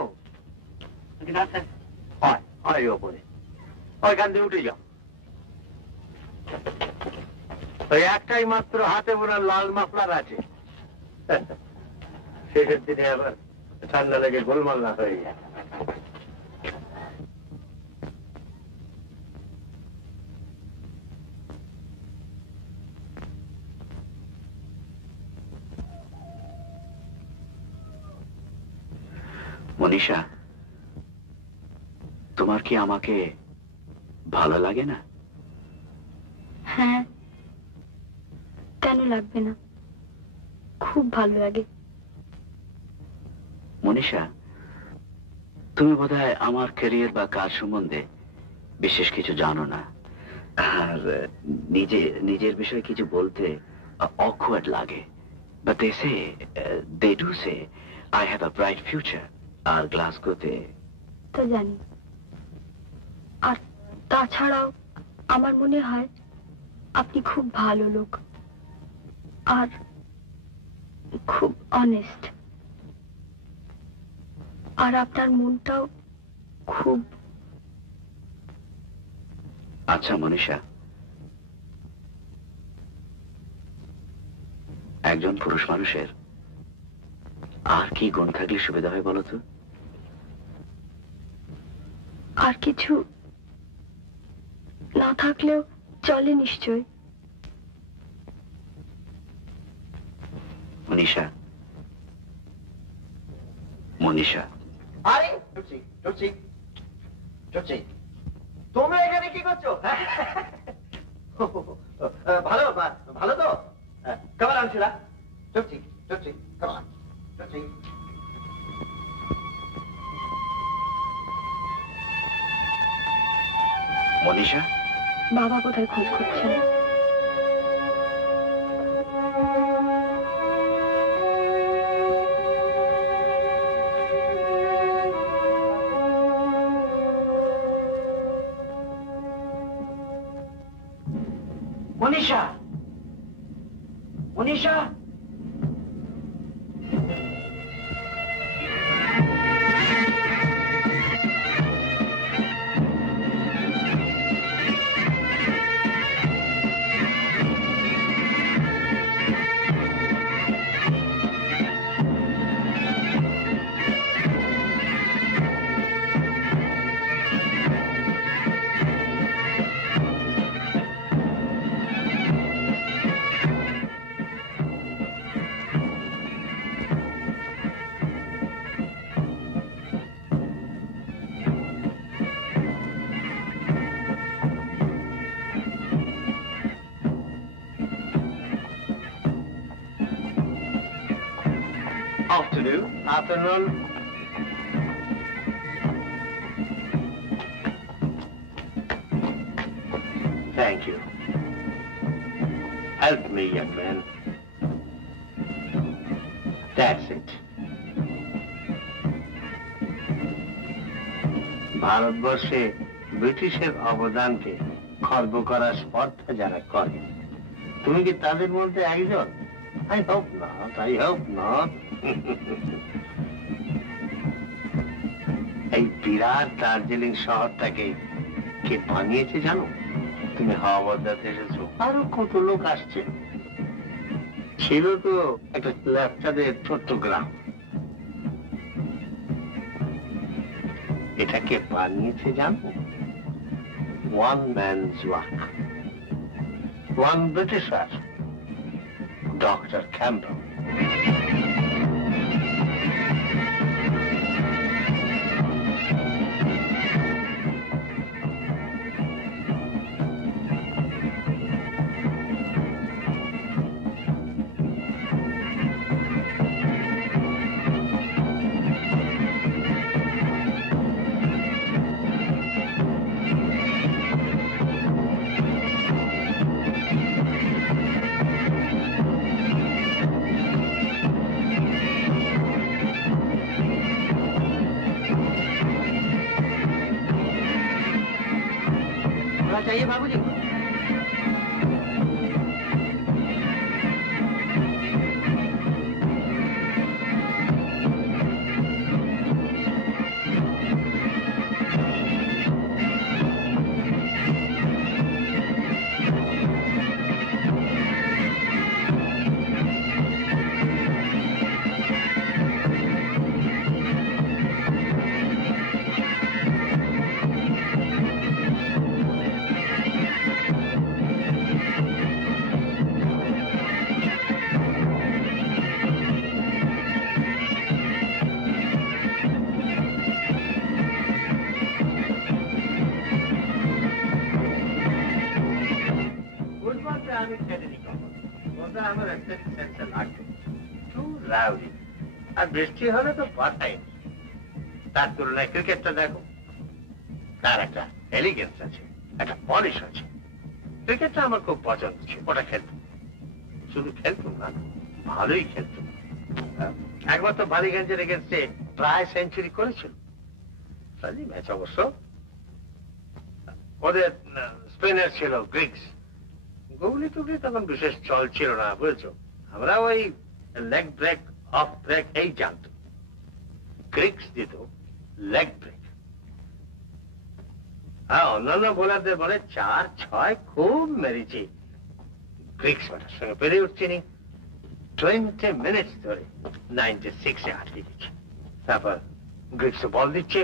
হয় ওপরে, ওইখান দিয়ে উঠে যাও। ওই একটাই মাত্র হাতে বোনা লাল মাফলার আছে। শেষের দিনে আবার ঠান্ডা লেগে গোলমাল না হয়ে যায়। মনীষা, তোমার কি আমাকে ভালো লাগে না? হ্যাঁ, কেন লাগবে না, খুব ভালো লাগে। মনীষা, তুমি বোধহয় আমার ক্যারিয়ার বা কাজ সম্বন্ধে বিশেষ কিছু জানো না, আর নিজের বিষয়ে কিছু বলতে awkward লাগে। But they do say I have a bright future. আর গ্লাসগোতে তা জানি, আর তাছাড়াও আমার মনে হয় আপনি খুব ভালো লোক আর খুব অনেস্ট, আর আপনার মনটাও খুব। আচ্ছা মনীষা, একজন পুরুষ মানুষের আর কি গুণ থাকলে সুবিধা হয় বলো তো? আর কিছু না থাকলেও চলে নিশ্চয়। মনীষা, মনীষা। আরে চুচি, তোমরা এখানে কি করছো? ভালো ভালো তো? কেমন আনছিলা? চুচি কেমন? মনীষা, বাবা কোথায় খোঁজ করছেন? Manisha, Manisha. Afternoon. Thank you. Help me, young man. That's it. ভারতবর্ষে ব্রিটিশের অবদানকে খর্ব করার স্পর্ধা যারা করে, তুমি কি তাদের মধ্যে একজন? I hope not. I hope not. এই বিরাট দার্জিলিং শহরটাকে কে বানিয়েছে জানো? তুমি হাওয়া বদলাতে এসেছো, আরো কত লোক আসছে। ছিল তো একটা ল্যাপচাদের ছোট্ট গ্রাম। এটাকে বানিয়েছে জানো? One man's work. One Britisher, Dr. Campbell. चाहिए बाबूजी? আর বৃষ্টি হলে তো পাঠাই, তার তুলনায় ক্রিকেটটা দেখো, তার একটা এলিগেন্স আছে, একটা পলিশ আছে। ক্রিকেটটা আমার খুব পছন্দ ছিল, ওটা খেলতো, শুধু খেলতো না, ভালোই খেলতো। একবার তো বালিগঞ্জের এগেন্সে প্রায় সেঞ্চুরি করেছিল। ম্যাচ অবশ্য ওদের স্পিনার ছিল গ্রিক্স। গুগলি টুগলি তখন বিশেষ চল ছিল না, বুঝেছো? আমরা ওই লেগ ব্রেক, অফ ব্রেক এই জানত। গ্রিক্স দিত লেগ ব্রেক। হ্যাঁ, অন্যান্য বোলারদের বলে 4-6 খুব মেরেছি, গ্রিক্স ওটার সঙ্গে পেরে উঠছিনি। 20 মিনিটস ধরে 96-এ আটকে দিচ্ছে। তারপর গ্রিক্স বল দিচ্ছে,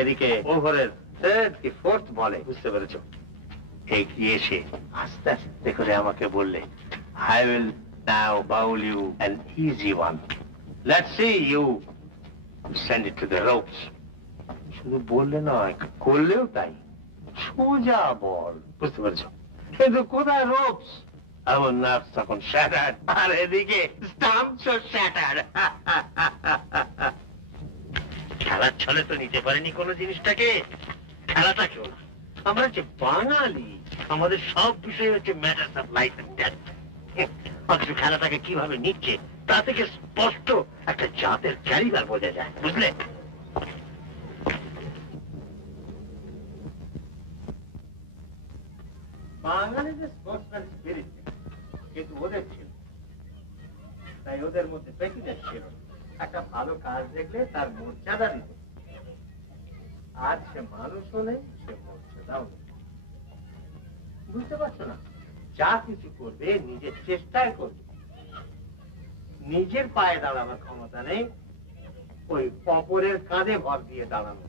এদিকে ওভারের 3rd কি 4th বলে, বুঝতে পেরেছ, এগিয়ে এসে আস্তে আস্তে করে আমাকে বললে, I will now bowl you an easy one. Let's see you send it to the ropes. শুধু বললে নয়, করলেও তাই। সোজা বল, বুঝতে পেরেছ? কিন্তু কোথায় রোপস? আমার নার্ভস তখন শ্যাটার্ড, আর এদিকে স্টাম্পসও শ্যাটার্ড। খেলার ছলে তো নিতে পারেনি কোনো জিনিসটাকে, খেলাটা কেউ না। আমরা যে বাঙালি, আমাদের সব বিষয় হচ্ছে matters of life and death. অথচ খেলাটাকে কিভাবে নিচ্ছে তা থেকে স্পষ্ট একটা জাতের ক্যারিবার বোঝা যায়, বুঝলে? বাঙালিদের স্পোর্টসম্যান স্পিরিট কিন্তু ওদের ছিল, তাই ওদের মধ্যে প্রেসিডেন্ট ছিল, একটা ভালো কাজ দেখলে তার মর্যাদা দিত। আজ সে মানুষও নেই, সে মর্যাদাও নেই, বুঝতে পারছো না? যা কিছু করবে নিজের চেষ্টায় করবে, নিজের পায়ে দাঁড়াবার ক্ষমতা নেই, ওই অপরের কাঁধে ভর দিয়ে দাঁড়ানো।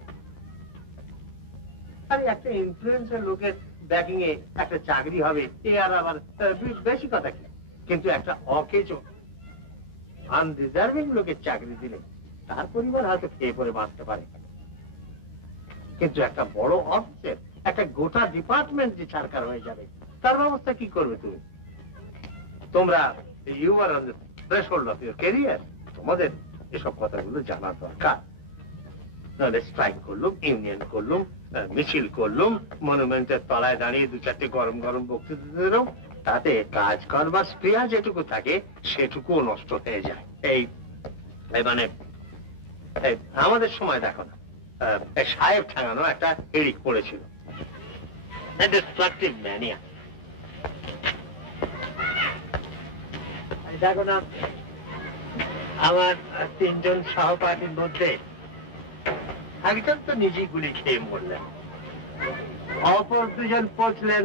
আরে একটা ইনফ্লুয়েন্সার লোকের ব্যাকিং এ একটা চাকরি হবে, এ আর আবার বেশি কথা কি? কিন্তু একটা অকেজো আনডিজার্ভিং লোকের চাকরি দিলে তার পরিবার হয়তো খেয়ে পরে বাঁচতে পারে, কিন্তু একটা বড় অফিসের একটা গোটা ডিপার্টমেন্ট যে ছাড়কার হয়ে যাবে, তার ব্যবস্থা কি করবে তুমি? তোমরা you are on the threshold of your career, তোমাদের এসব কথাগুলো জানা দরকার। নাহলে স্ট্রাইক করলুম, ইউনিয়ন করলুম, মিছিল করলুম, মনুমেন্টের তলায় দাঁড়িয়ে 2-4টে গরম গরম বক্তৃতা দিলাম, তাতে কাজ করবার স্প্রিয়া যেটুকু থাকে সেটুকুও নষ্ট হয়ে যায়। এই মানে আমাদের সময় দেখো না, সাহেব ঠাঙানো একটা এরিক পড়েছিল, ডিস্ট্রাকটিভ ম্যানিয়া। দেখো না, আমার 3জন সহপাঠীর মধ্যে একজন তো নিজেই গুলি খেয়ে মরলেন, অপর 2জন পৌঁছলেন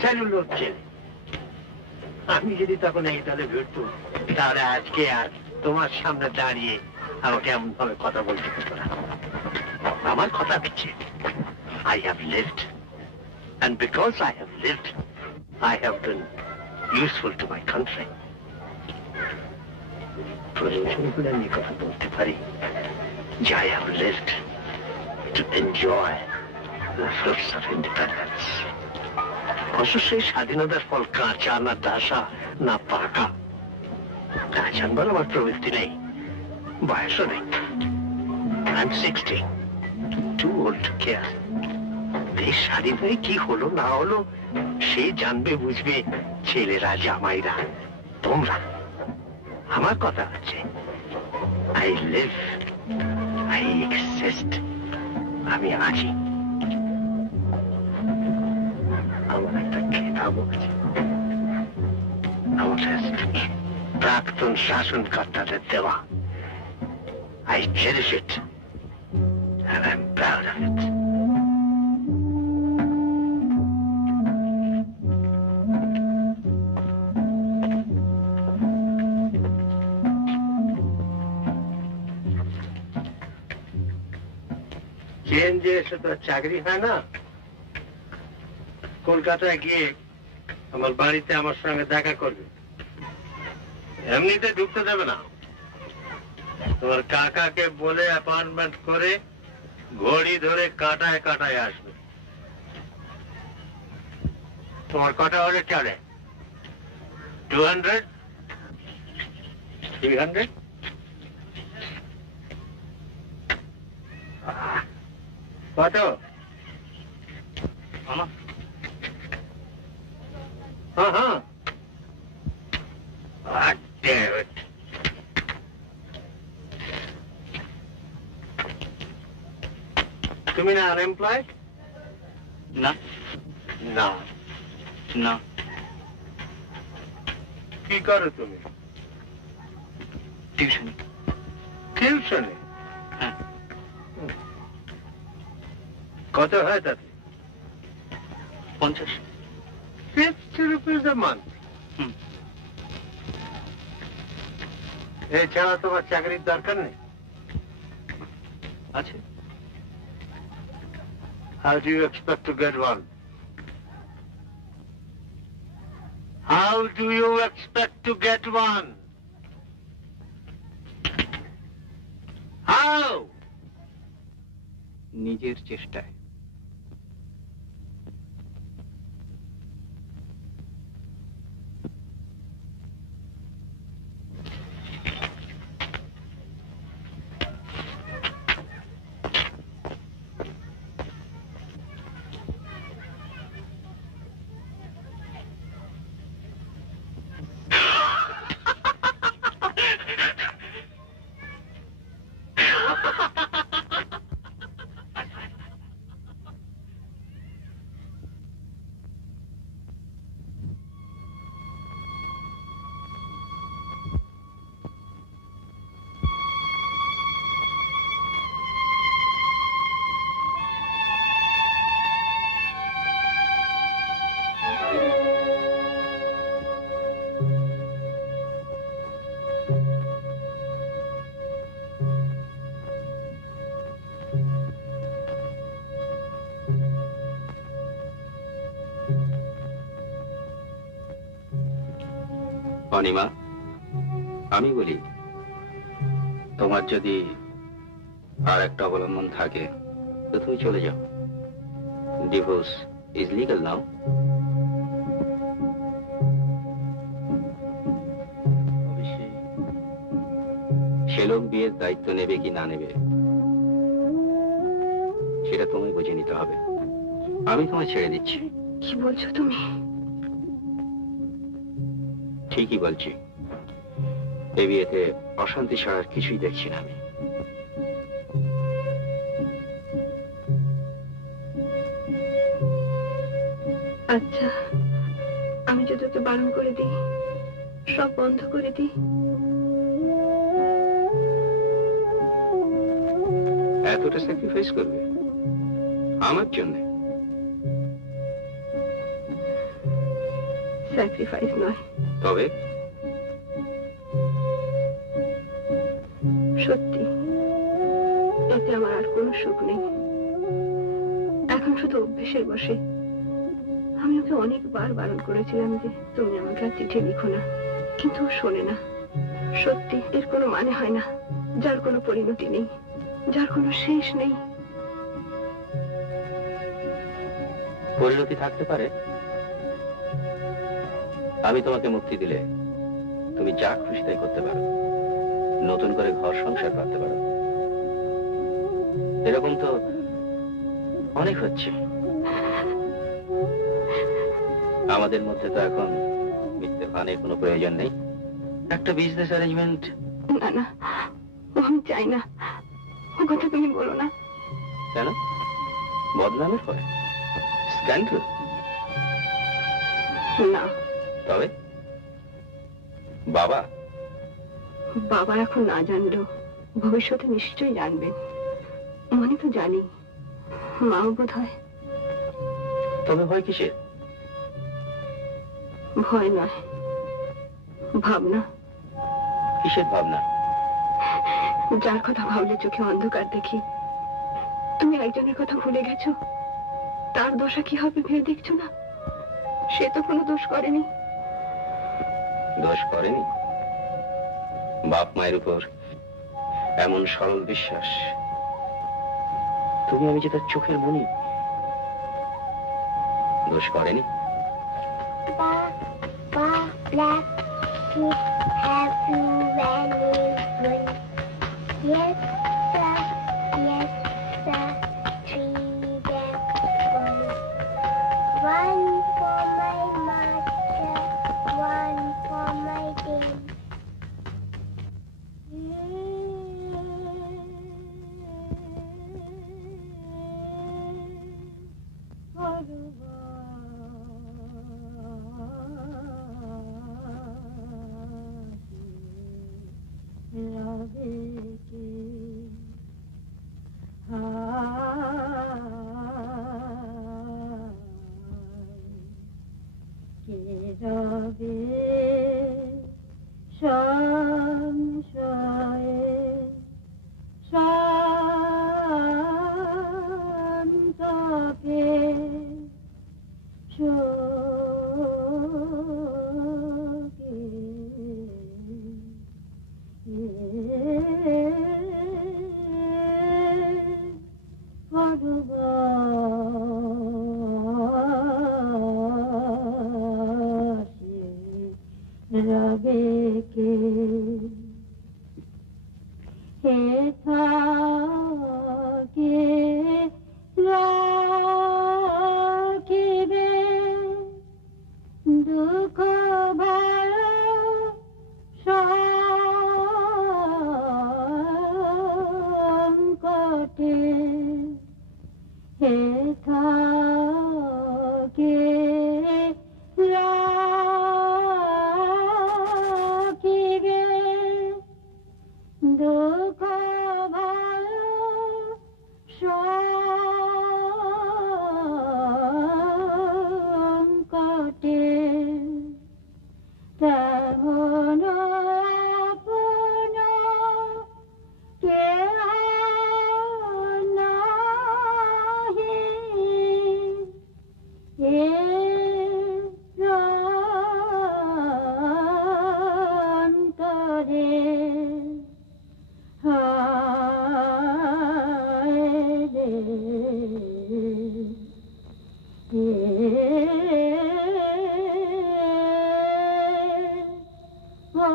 সেলুলোর জেলে। আমি যদি তখন এই দলে ভিড়তুম, তাহলে আজকে আর তোমার সামনে দাঁড়িয়ে আমাকে এমন ভাবে কথা বলতে হতো না। আমার কথা হচ্ছে, I have lived, and because I have lived, I have been useful to my country. প্রয়োজনগুলো নিয়ে কথা বলতে পারি যে I have lived to enjoy the fruits of independence. অবশ্য সেই স্বাধীনতার ফল কাঁচা না দাসা না পাকা, তা জানবার আমার প্রবৃত্তি নেই, বয়সও নেই। I'm 60, too old to care. দেশ স্বাধীন হয়ে কি হলো না হলো সে জানবে বুঝবে ছেলেরা, জামাইরা, তোমরা। আমার কথা হচ্ছে, I live, I exist, আমি আছি। আমার একটা খেতাব আছে, আমাদের প্রাক্তন শাসনকর্তাদের দেওয়া। I cherish it, and I'm proud of it. চেঞ্জে এসে তো চাকরি হয় না। কলকাতায় গিয়ে আমার বাড়িতে আমার সঙ্গে দেখা করবে, এমনিতে ঢুকতে দেবে না। তোমার কাকাকে বলে অ্যাপয়েন্টমেন্ট করে ঘড়ি ধরে কাটায় কাটায় আসবে। তোমার কটা হলে চলে? 200, 300? কত? হ্যাঁ, damn it. তুমি না আনএমপ্লয়েড? না না। না, কি করো তুমি? টিউশন। টিউশনে? হ্যাঁ। কত হয় তাতে? 50। 50 rupees a month? এছাড়া তোমার চাকরির দরকার নেই? আছে। How do you expect to get one? How do you expect to get one? How? নিজের চেষ্টায়। অনিমা, আমি বলি, তোমার যদি আর একটা অবলম্বন থাকে তো তুমি চলে যাও। ডিভোর্স ইজ লিগাল নাও। অবশ্যই সে লোক বিয়ের দায়িত্ব নেবে কি না নেবে সেটা তুমি বুঝে নিতে হবে। আমি তোমায় ছেড়ে দিচ্ছি। কি বলছো তুমি? ঠিকই বলছি। এই বিয়েতে অশান্তি ছাড়ার কিছুই দেখছি না আমি। আচ্ছা, আমি যদি ওকে বারণ করে দিই, সব বন্ধ করে দিই, এতটা স্যাক্রিফাইস করবে আমার জন্য? স্যাক্রিফাইস নয়, তবে সত্যি এতে আমার আর কোনো সুখ নেই। এখন শুধু অভ্যেসের বসে। আমি ওকে অনেকবার বারণ করেছিলাম যে তুমি আমাকে আর চিঠি লিখো না, কিন্তু ও শোনে না। সত্যি এর কোনো মানে হয় না, যার কোনো পরিণতি নেই, যার কোনো শেষ নেই। পরিণতি থাকতে পারে। আমি তোমাকে মুক্তি দিলে তুমি যা খুশি তাই করতে পারো, নতুন করে ঘর সংসার করতে পারো। এরকম তো অনেক হচ্ছে। আমাদের মধ্যে তো এখন মিথ্যে ফানের কোনো প্রয়োজন নেই। একটা বিজনেস অ্যারেঞ্জমেন্ট। না না, ও আমি চাই না। ও কথা তুমি বলো না। কেন? বদনামের হয়? স্ক্যান্ডাল? না। তবে বাবা? বাবা এখন না জানলেও ভবিষ্যতে নিশ্চয়ই জানবেন। মানে তো জানি, মাও বোধ হয়। তবে ভয় কিসের? ভয় নয়, ভাবনা। কিসের ভাবনা? যার কথা ভাবলে চোখে অন্ধকার দেখি। তুমি একজনের কথা ভুলে গেছো, তার দোষা কি হবে ভেবে দেখছো না? সে তো কোনো দোষ করেনি। দোষ করেনি? বাপ মায়ের উপর এমন সরল বিশ্বাস। তুমি আমি যে তার চোখের মনি। দোষ করেনি? Black sheep have you anyone? Yes, sir. Yes, sir. 3 black ones. 1 for my master, 1 for my dame.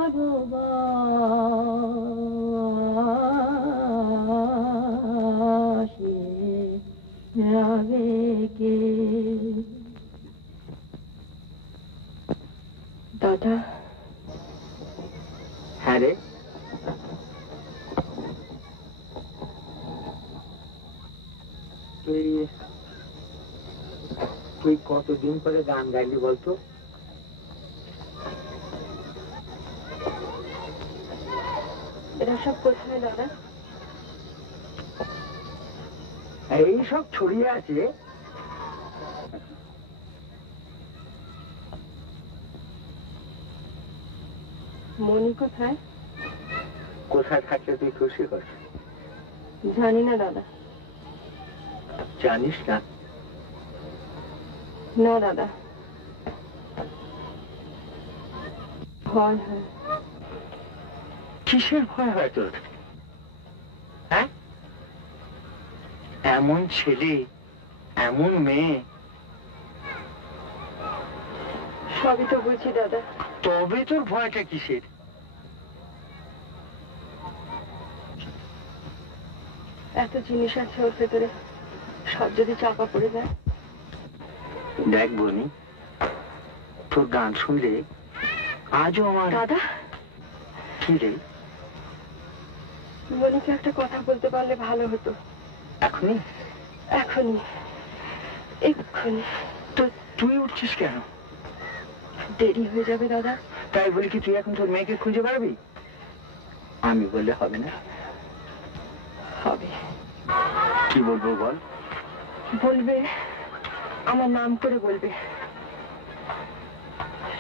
ভালোবাসে যাবে কে? দাদা, হ্যাঁ রে, তুই কতদিন পরে গান গাইলি বলতো? এরা সব কোথায় দাদা? এই সব ছড়িয়ে আছে। মনি কোথায়? কোথায় থাকলে তুই খুশি কর? জানি না দাদা। জানিস না? না দাদা, ভয় হয়। কিসের ভয় হয় তোর? হ্যাঁ, এমন ছেলে, এমন মেয়ে। সবই তো বুঝি দাদা। তবে তোর ভয়টা কিসের? এত জিনিস আছে ওর ভেতরে, সব যদি চাপা পড়ে যায়। দেখ বনি, তোর গান শুনলে আজও আমার। দাদা, কি রে? মনিকে একটা কথা বলতে পারলে ভালো হতো। এখনই? এখনই, এক্ষুনি। তো তুই উঠছিস কেন? দেরি হয়ে যাবে দাদা। তাই বলি কি তুই এখন তোর মেয়েকে খুঁজে পারবি? আমি বললে হবে না? হবে। কি বলবো বল? বলবে, আমার নাম করে বলবে।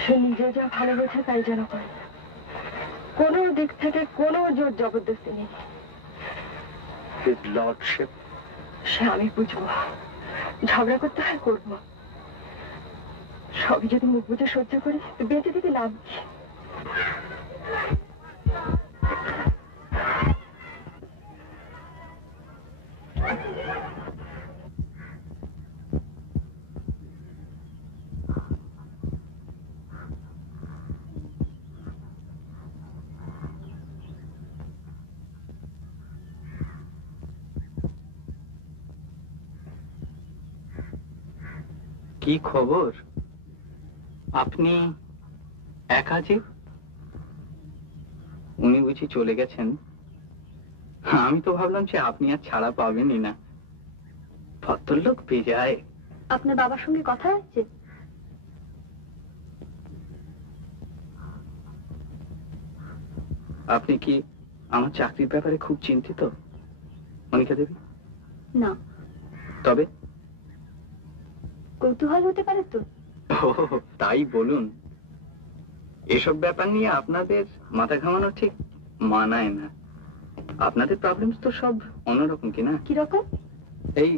সে নিজে যা ভালো বোঝে তাই যেন করে, কোনো দিক থেকে কোনো জোর জবরদস্তি নেই। লর্ডশিপ সে আমি বুঝবো, ঝগড়া করতে হয় করবো। সবই যদি মুখ বুঝে সহ্য করি তো বেঁচে থেকে লাভ কি? কি খবর? আপনি একা যে? উনি বুঝি চলে গেছেন? আমি তো ভাবলাম যে আপনি আর ছাড়া পাবেনই না। ভদ্রলোক বেজায়। আপনার বাবার সঙ্গে কথা হচ্ছে? আপনি কি আমার চাকরির ব্যাপারে খুব চিন্তিত মনিকা দেবী? না। তবে কৌতূহল হতে পারে তো। ও তাই বলুন। এসব ব্যাপার নিয়ে আপনাদের মাথা ঘামানো ঠিক মানায় না। আপনাদের প্রবলেমস তো সব অন্যরকম, কিনা? কিরকম? এই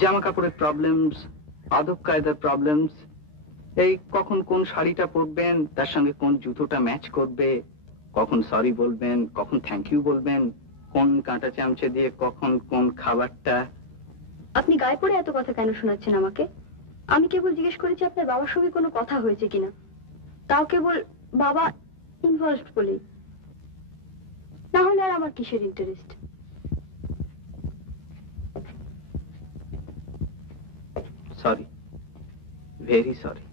জামা কাপড়ের প্রবলেমস, আদব কায়দার প্রবলেমস, এই কখন কোন শাড়িটা পরবেন, তার সঙ্গে কোন জুতোটা ম্যাচ করবে, কখন সরি বলবেন, কখন থ্যাংক ইউ বলবেন, কোন কাঁটা চামচে দিয়ে কখন কোন খাবারটা। আপনি গায়ে পড়ে এত কথা কেন শোনাচ্ছেন আমাকে? আমি কেবল জিজ্ঞেস করেছি আপনার বাবার সঙ্গে কোনো কথা হয়েছে কিনা, তাও কেবল বাবা ইনভলভড বলেই। না হলে আর আমার কিসের ইন্টারেস্ট? Sorry, very sorry.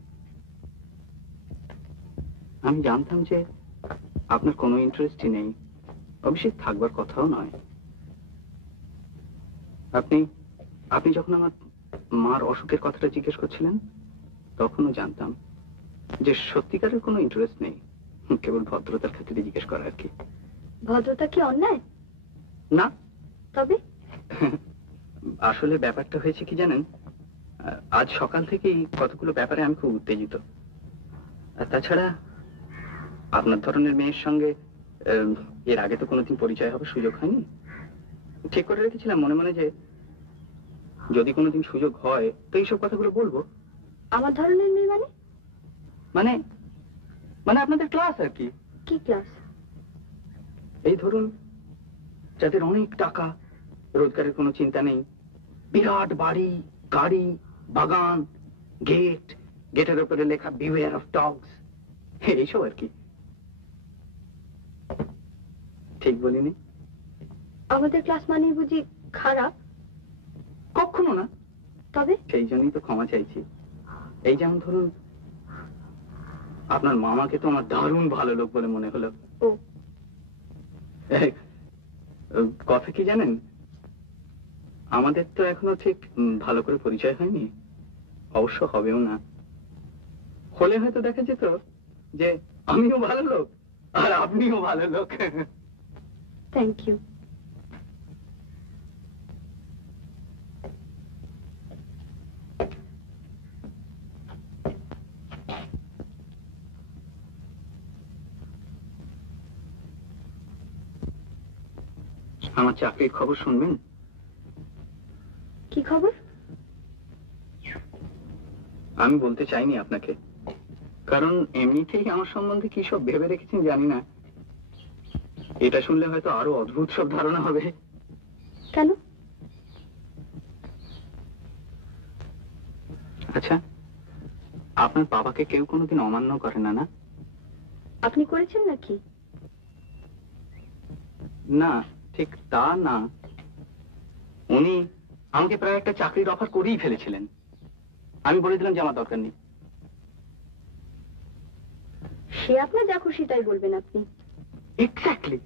আমি জানতাম যে আপনার কোনো ইন্টারেস্টই নেই, অবশ্যই থাকবার কথাও নয়। আপনি যখন আমার মার অসুখের কথাটা জিজ্ঞেস করছিলেন তখনও জানতাম যে সত্যিকারের কোনো ইন্টারেস্ট নেই, কেবল ভদ্রতার খাতিরে জিজ্ঞেস করা আর কি। ভদ্রতা কি অন্যায়? না। তবে আসলে ব্যাপারটা হয়েছে কি জানেন, আজ সকাল থেকেই কতগুলো ব্যাপারে আমি খুব উত্তেজিত। আর তাছাড়া আপনার ধরনের মেয়ের সঙ্গে এর আগে তো কোনোদিন পরিচয় হবার সুযোগ হয়নি। ঠিক করে রেখেছিলাম মনে মনে যে যদি কোনোদিন সুযোগ হয় তো এইসব কথাগুলো বলবো। আমার ধরনের মেয়ে মানে? মানে মানে আপনাদের ক্লাস আর কি। কি ক্লাস? এই ধরুন, যাদের অনেক টাকা, রোজগারের কোনো চিন্তা নেই, বিরাট বাড়ি, গাড়ি, বাগান, গেটের উপরে লেখা বিওয়্যার অফ ডগস, এইসব আর কি। ঠিক বলিনি? আমাদের ক্লাস মানে বুঝি খারাপ? কখনো না। তবে সেই জন্যই তো ক্ষমা চাইছি। এই যেমন ধরুন, আপনার মামাকে তো আমার দারুণ ভালো লোক বলে মনে হলো। ও কথা কি জানেন, আমাদের তো এখনো ঠিক ভালো করে পরিচয় হয়নি, অবশ্য হবেও না। হলে হয়তো দেখা যেত যে আমিও ভালো লোক আর আপনিও ভালো লোক। Thank you. আমার চাকরির খবর শুনবেন? কি খবর? আমি বলতে চাইনি আপনাকে, কারণ এমনিতেই আমার সম্বন্ধে কি সব ভেবে রেখেছেন জানি না। এটা শুনলে হয়তো আরো অদ্ভুত সব ধারণা হবে। কেন? আচ্ছা, আপনার বাবাকে কেউ কোনোদিন অমান্য করে না? না, আপনি করেছেন নাকি? না, ঠিক তা না। উনি আমাকে প্রায় একটা চাকরির অফার করেই ফেলেছিলেন। আমি বলে দিলাম যে আমার দরকার নেই। সে আপনার যা খুশি তাই বলবেন আপনি। এক্স্যাক্টলি,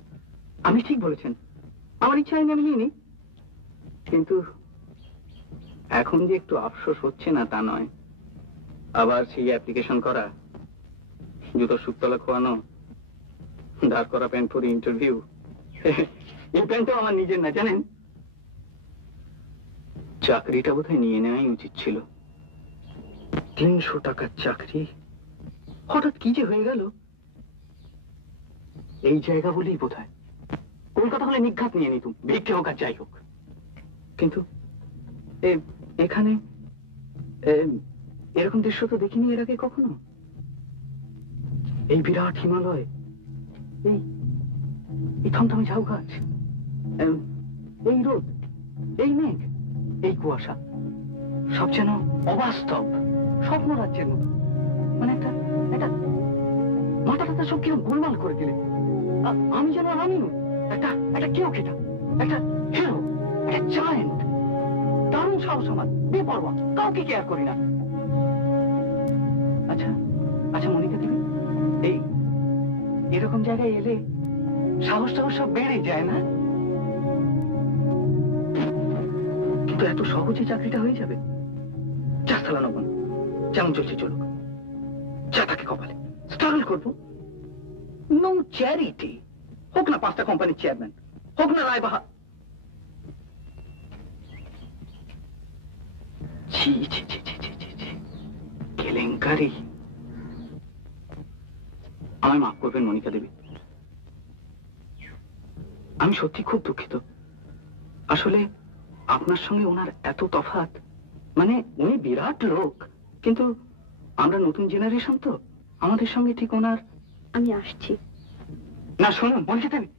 আমি ঠিক বলেছেন। আমার ইচ্ছা হয়নি আমি নিইনি, কিন্তু এখন যে একটু আফসোস হচ্ছে না তা নয়। আবার সেই অ্যাপ্লিকেশন করা, জুতোর সুতলা খোয়ানো, দাঁড় করা প্যান্ট পরে ইন্টারভিউ। এই প্যান্টটাও আমার নিজের না জানেন। চাকরিটা বোধহয় নিয়ে নেওয়াই উচিত ছিল। 300 টাকার চাকরি হঠাৎ কি যে হয়ে গেল। এই জায়গা বলেই বোধহয়, কলকাতা হলে নিঘাত নিয়ে নিতুম, ভিক্ষে হোক আর যাই হোক। কিন্তু এখানে এরকম দৃশ্য তো দেখিনি এর আগে কখনো। এই বিরাট হিমালয়, এই থমথমে ঝাউ গাছ, এই রোদ, এই মেঘ, এই কুয়াশা, সব যেন অবাস্তব, স্বপ্ন রাজ্যের মতো। মানে একটা মাথাটা সব কিরকম গোলমাল করে দিলে। আমি যেন আমিও একটা কেউ খেটা, একটা হিরো, একটা জায়েন্ট, দারুণ সাহস আমার, বেপরোয়া, কাউকে কেয়ার করি না। আচ্ছা আচ্ছা মনিকা দেবী, এরকম জায়গায় এলে সাহস টাহস সব বেড়ে যায় না? কিন্তু এত সহজে চাকরিটা হয়ে যাবে? যা চালানো বোন, যেমন চলছে চলুক, যা থাকে কপালে, স্ট্রাগল করবো। নো চ্যারিটি, হোক না 5টা কোম্পানির চেয়ারম্যান, হোক না রায়বাহা। ছি ছি ছি ছি ছি ছি ছি, কেলেঙ্কারি। আমায় মাফ করবেন মনিকা দেবী, আমি সত্যি খুব দুঃখিত। আসলে আপনার সঙ্গে ওনার এত তফাৎ, মানে উনি বিরাট লোক, কিন্তু আমরা নতুন জেনারেশন তো, আমাদের সঙ্গে ঠিক ওনার। আমি আসছি। না শুনুন মনিকা দেবী,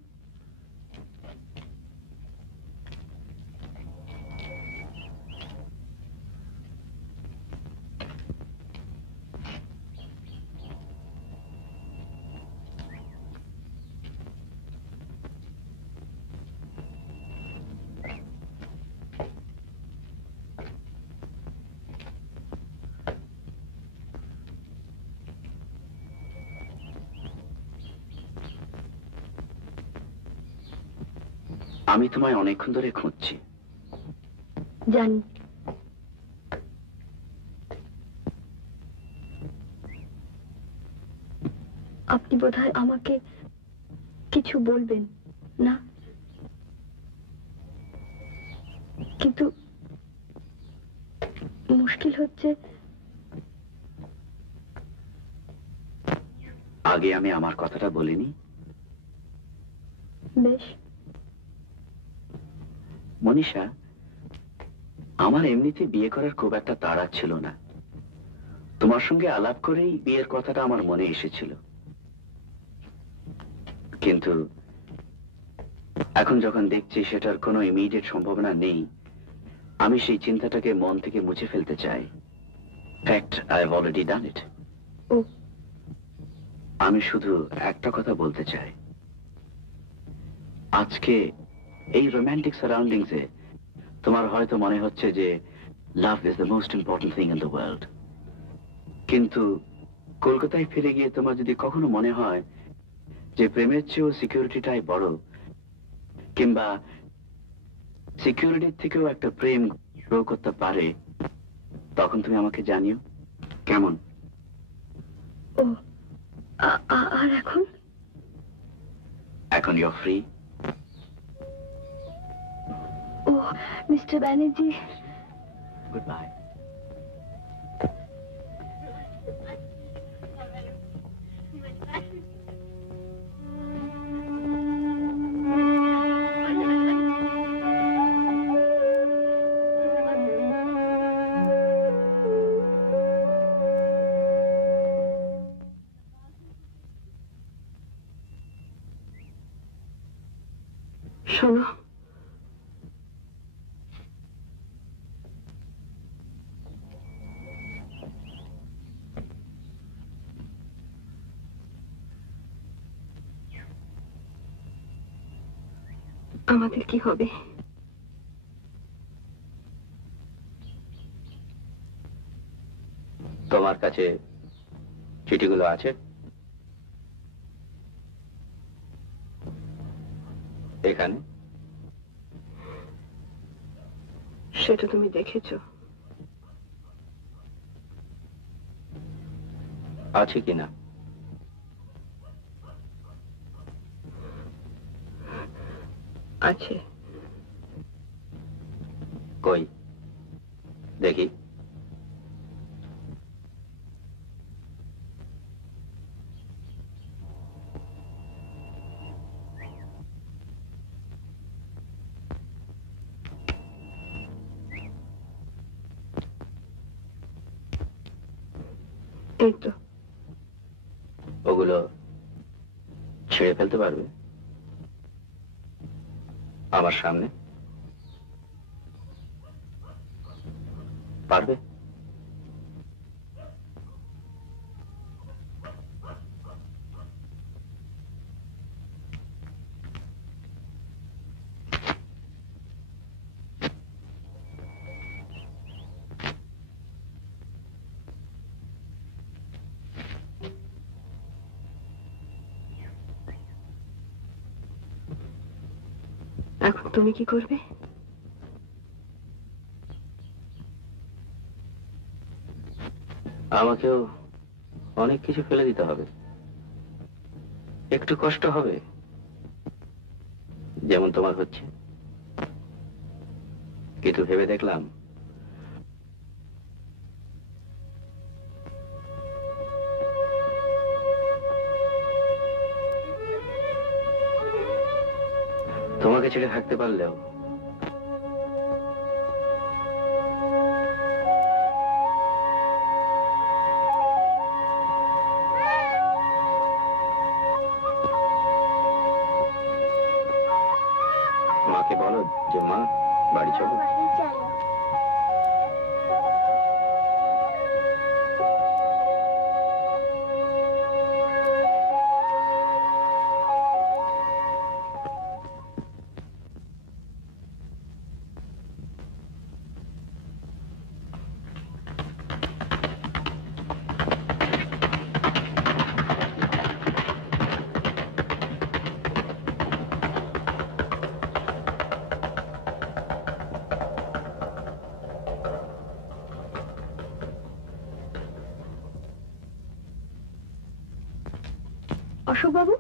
আমি তোমায় অনেকক্ষণ ধরে খুঁজছি। জানি। আপনি বোধহয় আমাকে কিছু বলবেন না, কিন্তু মুশকিল হচ্ছে। আগে আমি আমার কথাটা বলিনি? বেশ। মনীষা, আমার এমনিতে বিয়ে করার খুব একটা তাড়া ছিল না। তোমার সঙ্গে আলাপ করেই বিয়ের কথাটা আমার মনে এসেছিল, কিন্তু এখন যখন দেখছি সেটার কোনো ইমিডিয়েট সম্ভাবনা নেই, আমি সেই চিন্তাটাকে মন থেকে মুছে ফেলতে চাই। Fact, I have already done it. আমি শুধু একটা কথা বলতে চাই, আজকে এই রোম্যান্টিক সারাউন্ডিংসে তোমার হয়তো মনে হচ্ছে যে love is the most important thing in the world, কিন্তু কলকাতায় ফিরে গিয়ে তোমার যদি কখনো মনে হয় যে প্রেমের চেয়েও সিকিউরিটিটাই বড়, কিংবা সিকিউরিটির থেকেও একটা প্রেম গ্রো করতে পারে, তখন তুমি আমাকে জানিও। কেমন? ও আর এখন? এখন ইউ আর ফ্রি। ও মিস্টার ব্যানার্জি, গুড বাই। শোনো, আমাদের কি হবে? তোমার কাছে চিঠিগুলো আছে? এখানে সেটা তুমি দেখেছো? আছে কিনা? আছে। কই দেখি। এই তো। ওগুলো ছেড়ে ফেলতে পারবে আমার সামনে? পারবে? এখন তুমি কি করবে? আমাকেও অনেক কিছু ফেলে দিতে হবে, একটু কষ্ট হবে, যেমন তোমার হচ্ছে। কিন্তু ভেবে দেখলাম তোমাকে ছেড়ে থাকতে পারলেও মাকে বলো যে মা বাড়ি চলো। বাড়ি চলো। অশোক বাবু,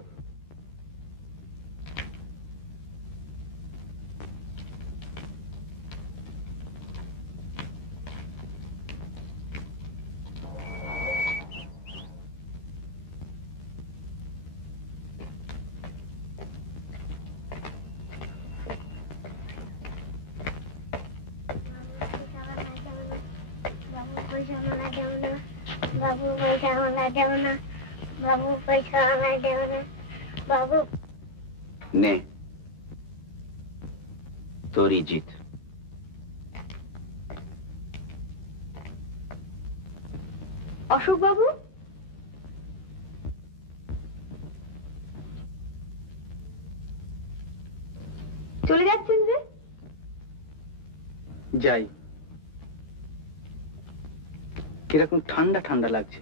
বাবু পয়সা আমরা দেব না, বাবু পয়সা আমরা দেব না, বাবু। নে তোরই জিত। অশোক বাবু, চলে যাচ্ছেন যে? যাই। কিরকম ঠান্ডা ঠান্ডা লাগছে।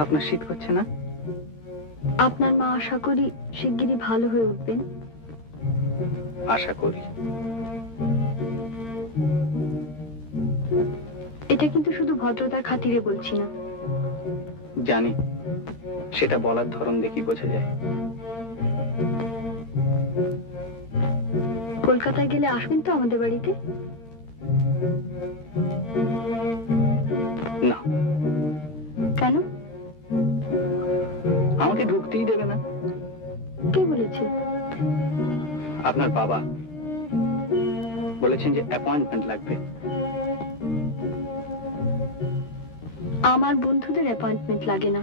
আপনার শীত করছে না? আপনার মা আশা করি শিগগিরই ভালো হয়ে উঠবেন। আশা করি। এটা কিন্তু শুধু ভদ্রতার খাতিরে বলছি না। জানি, সেটা বলার ধরন দেখি বোঝা যায়। কলকাতায় গেলে আসবেন তো আমাদের বাড়িতে? না। কেন? আমাকে ঢুকতেই দেবে না। কে বলেছে? আপনার বাবা বলেছেন যে অ্যাপয়েন্টমেন্ট লাগবে। আমার বন্ধুদের অ্যাপয়েন্টমেন্ট লাগে না।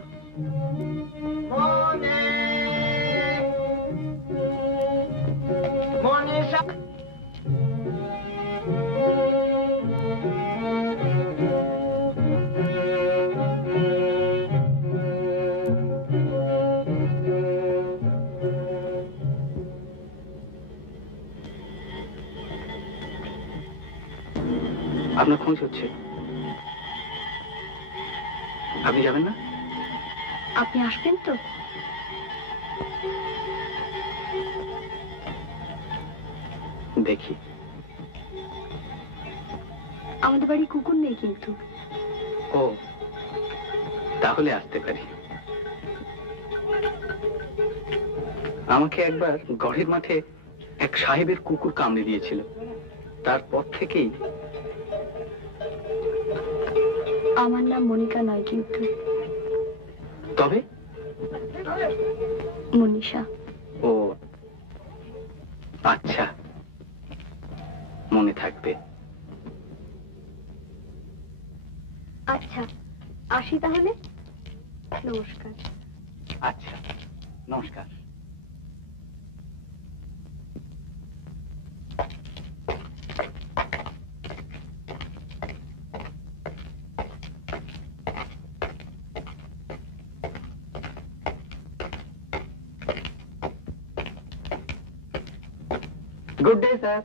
আপনার খোঁজ হচ্ছে। আপনি যাবেন না? আপনি আসবেন তো? দেখি। আমাদের বাড়ি কুকুর নেই কিন্তু। ও, তাহলে আসতে পারি। আমাকে একবার গড়ের মাঠে এক সাহেবের কুকুর কামড়ে দিয়েছিল। তারপর থেকেই। আমার নাম মনিকা নয় কিন্তু। তবে? মনীষা। ও আচ্ছা, মনে থাকবে। আচ্ছা, আসি তাহলে। নমস্কার। আচ্ছা, নমস্কার। Good day, sir.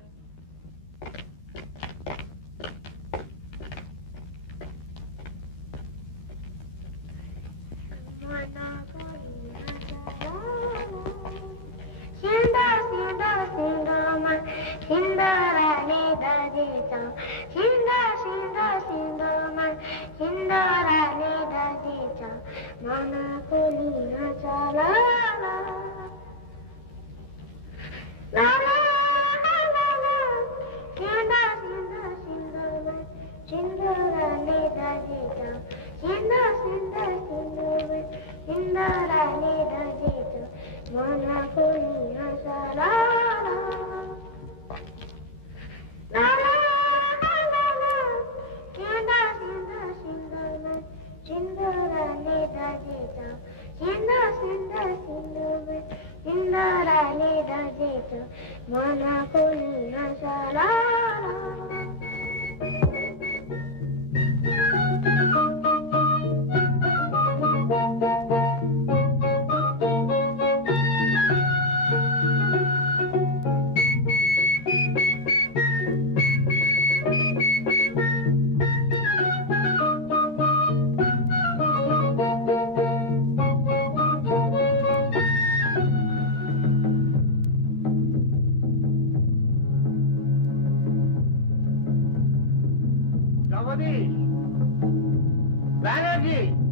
Banerjee!